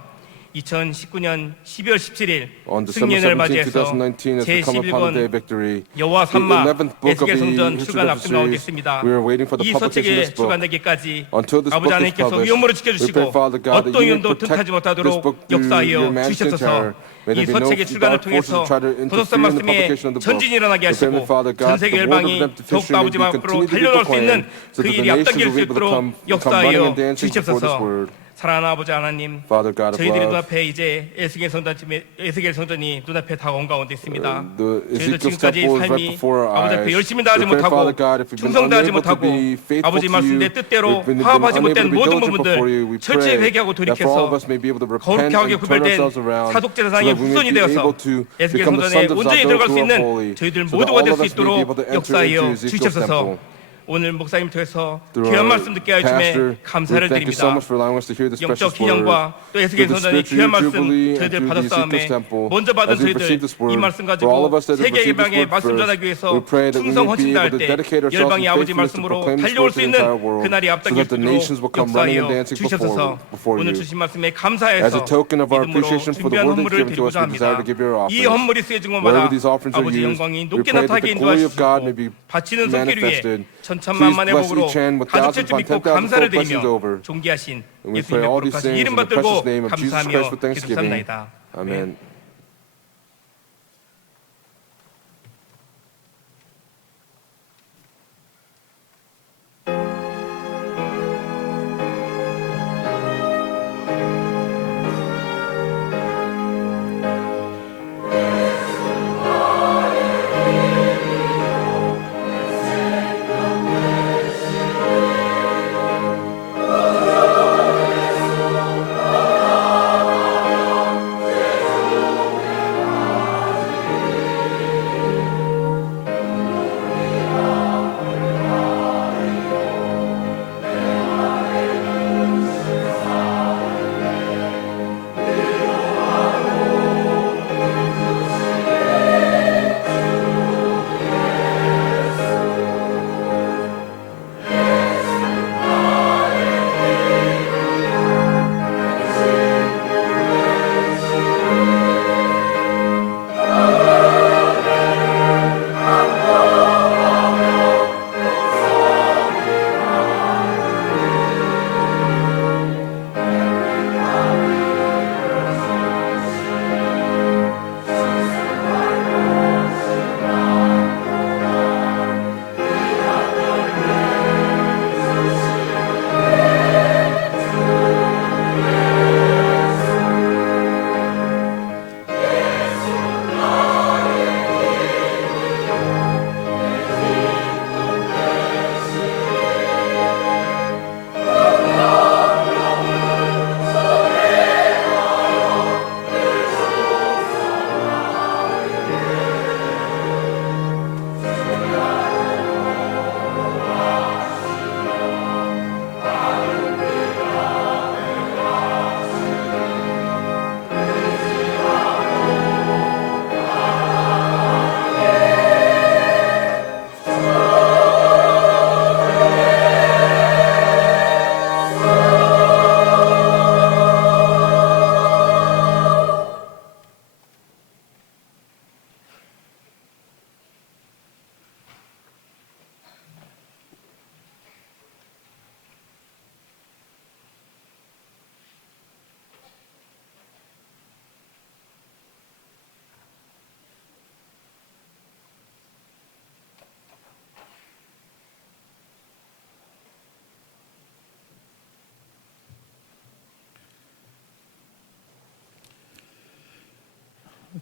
2019년 12월 17일 On December 승리년을 17, 맞이해서 2019, as we come upon the day of 제11권 victory, 여호와 the 삼마 11th book of 에스겔 the 성전 history 출간 of the 앞둔 가운데 series, 있습니다. we are waiting for the 이 publication of 서책이 this book. 출간되기까지 Until this book 아버지 is 하나님께서 published, 위험으로 we 지켜주시고 pray, Father God, that 어떤 you may 위험도 틈타지 protect this 못하도록 book through your 역사하여 majesty and 주시옵소서. terror. May 이 there be no 서책의 출간을 dark forces 통해서 that try to 도덕산 interfere in the 말씀에 publication of the book. 전진이 일어나게 We pray, 하시고 Father God, 전 that 세계 the word of 열방이 redemptive 더욱더 history may 아버지 be 앞으로 continued to be 달려나올 수 있는 proclaimed, so 그 that 일이 the nations 앞당길 will 수 be able to 있도록 come running 역사하여 and dancing before this 주시옵소서. word. 사랑하는 아버지 하나님, Father God of 저희들이 love, 눈앞에 이제 에스겔 성전이 눈앞에 다가온 가운데 있습니다. the 저희도 Ezekiel's 지금까지 temple is right 삶이 before our 아버지 앞에 eyes. 열심히 We 다하지 pray, 못하고 Father God, if we've been 충성 다하지 unable to 못하고 be faithful 아버지 to 말씀 you, 내 뜻대로 we've been 화합하지 unable 못된 to be 모든 diligent before you, 부분들 we 철저히 pray 회개하고 that for all of 돌이켜서 us may be able to repent 거룩하게 and turn 구별된 ourselves around, so 사독제사장의 that we may 후손이 be 되어서 able to 에스겔 become the 성전에 sons of 온전히 Zadok 들어갈 who 수 are 있는 holy, 저희들 so that 모두가 all 될 of 수 us may be 있도록 able to enter into 역사하여 Ezekiel's 주시옵소서. temple. 오늘 목사님 통해서 Through 귀한 our 말씀 듣게 하여 주심에 pastor, 감사를 we thank you so 드립니다. much for allowing us to hear this 영적 precious word. 기념과 또 에스겔 Through the 선전의 spiritual 귀한 말씀 jubilee and 저희들 through the 받았사오매 Ezekiel's temple, 먼저 받은 as we 저희들 receive this 이 word, 말씀 for all of 가지고 us that have 세계 received this 열방에 word 말씀 first, 전하기 위해서 we pray that we 충성 may be 헌신다 할 able to 때 dedicate ourselves 열방이 in 아버지 faithfulness to 말씀으로 proclaim this 달려올 word 수 to the 있는 entire world, 그날이 so 앞당길 that 수 the 있도록 nations will come running and 역사하여 dancing 주시옵소서. before 오늘 you. 주신 말씀에 As 감사해서 a token of our 믿음으로 appreciation for the 준비한 word that 헌물을 you've given to us, 드리고자 we desire 합니다. to give you our 이 offerings. 헌물이 쓰여진 Wherever 곳마다 these offerings are 아버지 used, 영광이 we 높게 pray that 나타나게 the glory of God may 인도하시고 be 바치는 손길 위에 manifested. 천천만만의 Please bless 복으로 each hand with 가득 thousands 찰줄 upon 믿고 10,000 감사를 blessings 드리며 over. 존귀하신 And we pray 예수님의 all these 거룩하신 things 이름 in the 받들고 precious name of Jesus 감사하며 Christ with thanksgiving. 기도합니다. Amen.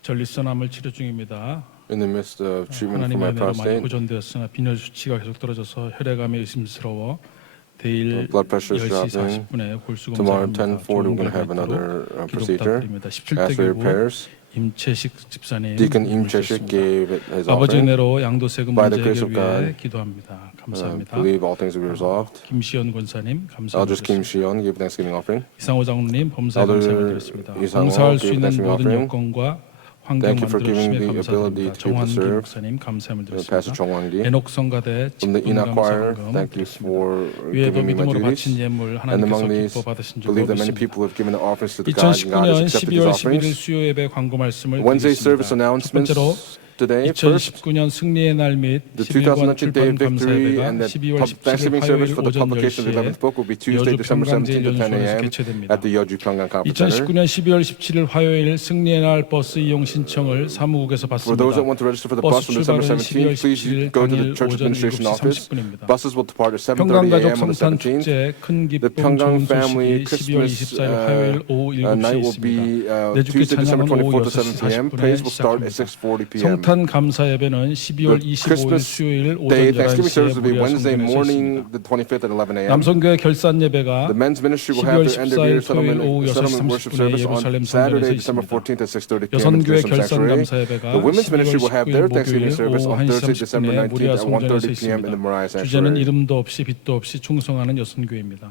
전립선암을 치료 중입니다. in the midst of treatment for 하나님의 my 은혜로 많이 prostate. 보존되었으나 빈혈 수치가 계속 떨어져서 혈액암이 의심스러워 내일 Blood pressure is 10시 dropping. 40분에 골수 Tomorrow 검사합니다. 10:40 we're 좋은 going to have 결과 있도록 another 기도 procedure. 부탁드립니다. Ask for 17대 your 교구 prayers. 임채식 집사님 Deacon Im Cheshik 모셨습니다. gave it his 아버지 offering. 은혜로 양도세금 By 문제 the grace 해결 of 위해 God, 기도합니다. 감사합니다. believe all things will be resolved. 김시연 권사님 Elders Kim 감사합니다. Shion gave Thanksgiving offering. 이상호 장로님 범사에 Elder 감사드리겠습니다. 이상호 봉사할 수 gave 있는 Thanksgiving 모든 offering. 여건과 환경 Thank you for 만들어주심에 giving the ability 감사드립니다. to be able to 정환기 serve. 목사님 감사함을 Pastor 드렸습니다. Chong Wang-gi. 에녹 성가대 From the Enoch Choir, 직분감사원금 thank you 드렸습니다. for 위에도 giving me my 믿음으로 바친 duties. 예물 And 하나님께서 among these, 기뻐 받으신 줄 believe that many 믿습니다. people have given the offerings to the God, and God 2019년 has accepted 12월 these 11일 offerings. 수요 예배 광고 말씀을 Wednesday 드리겠습니다. service 첫 announcements 번째로 today. First, 2019년 승리의 날 및 the 11권 2019 Day 출판 of Victory 감사예배가 and the 12월 17일 Thanksgiving service 화요일 for the 오전 publication of the 11th 10시에 book will be Tuesday, 여주 December 평강제일 17th at 10 연수원에서 a.m. 개최됩니다. at the Yeoju Pyeongan Conference Center. 2019년 12월 17일 화요일 승리의 날 버스 이용 신청을 사무국에서 For those 받습니다. that want to register for the 버스 bus on December 출발은 17th, 12월 please 17일 go to the 당일 church 오전 administration 7시 office. 30분입니다. Buses will depart at 7:30 평강가족 a.m. on the 성탄 17th. 축제 큰 The 기쁨 Pyeongan 좋은 Family 소식이 12월 Christmas 24일 화요일 오후 night 7시에 will 있습니다. be 내주께 Tuesday, December 찬양은 오후 24th to 7 p.m. 6시 Praise will start 40분에 at 6:40 p.m. 성탄 감사 예배는 12월 The 25일 Christmas 수요일 오전 Day Thanksgiving 11시에 service will be 모리아 Wednesday 성전에서 morning, 있습니다. the 25th at 11 a.m. 남성교회 결산 예배가 The men's ministry will 12월 have their end of year 14일 토요일 오후 settlement 6시 worship 30분에 service on 예루살렘 Saturday, 성전에서 December 있습니다. 14th at 6:30 p.m. in the 여성교회 Jerusalem 결산 Sanctuary. 감사 예배가 The women's 12월 ministry will have their 19일 Thanksgiving 목요일 service 오후 on 1시 Thursday, December 30분에 19th 모리아 at 성전에서 1:30 p.m. in the Moriah 있습니다. 주제는 Sanctuary. 이름도 없이 빛도 없이 충성하는 여성교회입니다.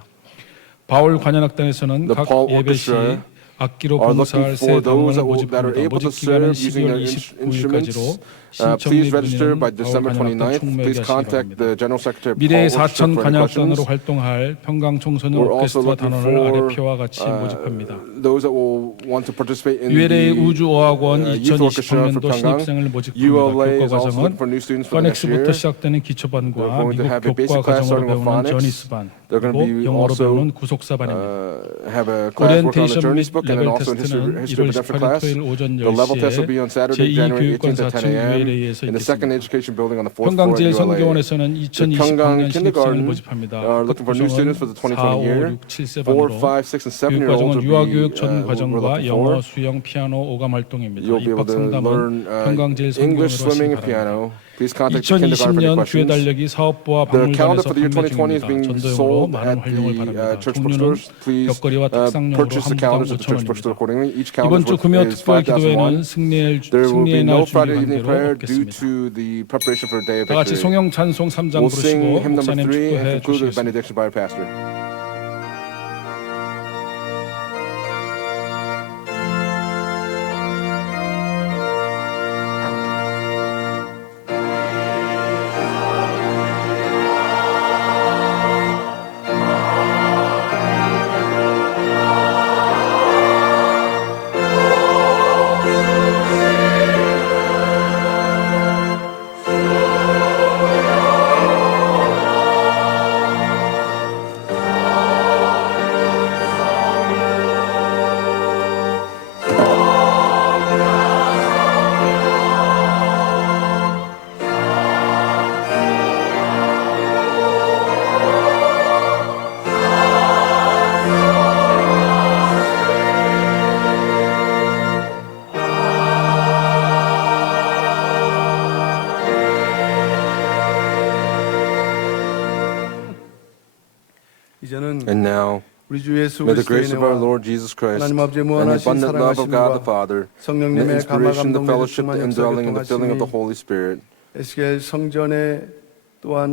바울 관현악단에서는 The 각 Paul 예배 시 Orchestra 악기로 are 봉사할 looking 새 for those 당원을 that are 모집합니다. able to 모집 기간은 serve using 12월 their 29일까지로 instruments. 신청 Please register 문의는 by 바울 December 관현악단 29th. 총무에게 Please 하시기 contact 바랍니다. the General Secretary 미래의 Paul Orchestra 사천 for any 관현악단으로 questions. 활동할 평강 청소년 We're also 오케스트라 looking 단원을 for 아래표와 같이 모집합니다. those that will want to participate in ULA the 우주어학원 youth orchestra for 2023년도 Pyeonggang. 신입생을 모집합니다. ULA 교과 is also looking 과정은 for new students for the next year. 파닉스부터 시작되는 We're 기초반과 going to 미국 have a basic 교과 class 과정으로 starting with 배우는 phonics. 저니스반, They're going to 그리고 be 영어로 also 배우는 구속사반입니다. have a class work on the 오리엔테이션 Journeys 및 book and then 레벨 also in 테스트는 history 1월 of redemption 18일 class. 토요일 오전 The level test will be on 10시에 Saturday, January 제2교육관 18th at 10 4층 a.m. ULA에서 in the second 있겠습니다. education building on the fourth floor at 평강제일 ULA. 성교원에서는 The 2020학년 Pyeonggang 신입생을 kindergarten 모집합니다. are looking for new students for the 2020 year. 4, 5, 6, and 7-year-olds 교육과정은 will 유아교육 be 전 we're 과정과 looking 영어, for. 수영, 피아노, 오감 활동입니다. You'll be able 입학 to 상담은 learn 평강제일 English, 성교원으로 swimming, 하시기 and 바랍니다. piano. Please contact the kindergarten for any 2020년 교회 questions. 달력이 사업부와 The calendar 박물관에서 for the year 판매 2020 is 중입니다. being 전도용으로 sold 많은 at 활용을 the 바랍니다. church 종류는 bookstores. Please 벽걸이와 특상용으로 purchase the 한 calendars 부당 at the church 5,000원입니다. bookstore accordingly. Each 이번 calendar 주 금요 is 특별 5,001. 기도회는 승리의 There will be 날 no 준비 Friday evening 관계로 prayer due 없겠습니다. to the preparation for a day of 다 같이 victory. 송영 찬송 3장 We'll sing 부르시고 hymn number 목사님 3 and 축도해 conclude with 주시겠습니다. benediction by our pastor. 이제는 And now, 우리 주 예수 may the 그리스도의 grace of our 은혜와 Lord Jesus Christ 하나님 아버지의 and the 무한하신 abundant love of God the 사랑하심과 Father, and the 성령님의 inspiration, the 감화감동의 fellowship, 충만 the 역사를 indwelling, and the filling of the 통하심이 Holy Spirit, 에스겔 성전의 또한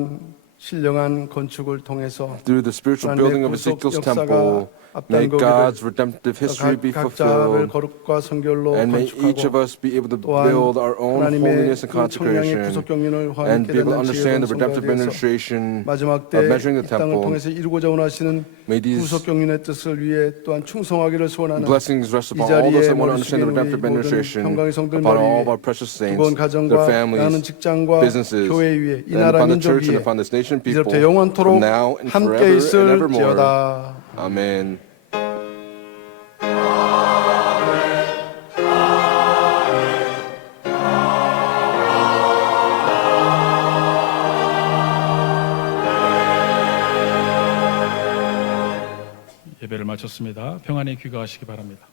신령한 건축을 통해서 through the spiritual 하나님의 building of 구속 Ezekiel's 역사가 temple, may 앞당거기를 God's redemptive history be 각자를 fulfilled, 거룩과 성결로 and may each of 건축하고 us be able to 또한 build our own 하나님의 holiness and 그 청량의 consecration, 구속 경륜을 and 화하게 be able to 되는 understand the 지혜로운 redemptive 성도에 대해서 administration 마지막 of 때 measuring 이 the 땅을 temple. 통해서 이루고자 원하시는 May these 구속 경륜의 뜻을 위해 또한 충성하기를 소원하는 blessings rest 이 upon all those 자리에 that want to 머리 understand the 숙이는 redemptive 우리 모든 administration, 평강의 성들 upon all 머리 of our precious 두번 saints, 가정과 their 나는 families, 직장과 businesses, 교회 위에 이 and 나라 upon the 민족 church and 위에 upon this nation people, 이제부터 영원토록 from now and 함께 forever and evermore. 있을지어다. Amen. 예배를 마쳤습니다. 평안히 귀가하시기 바랍니다.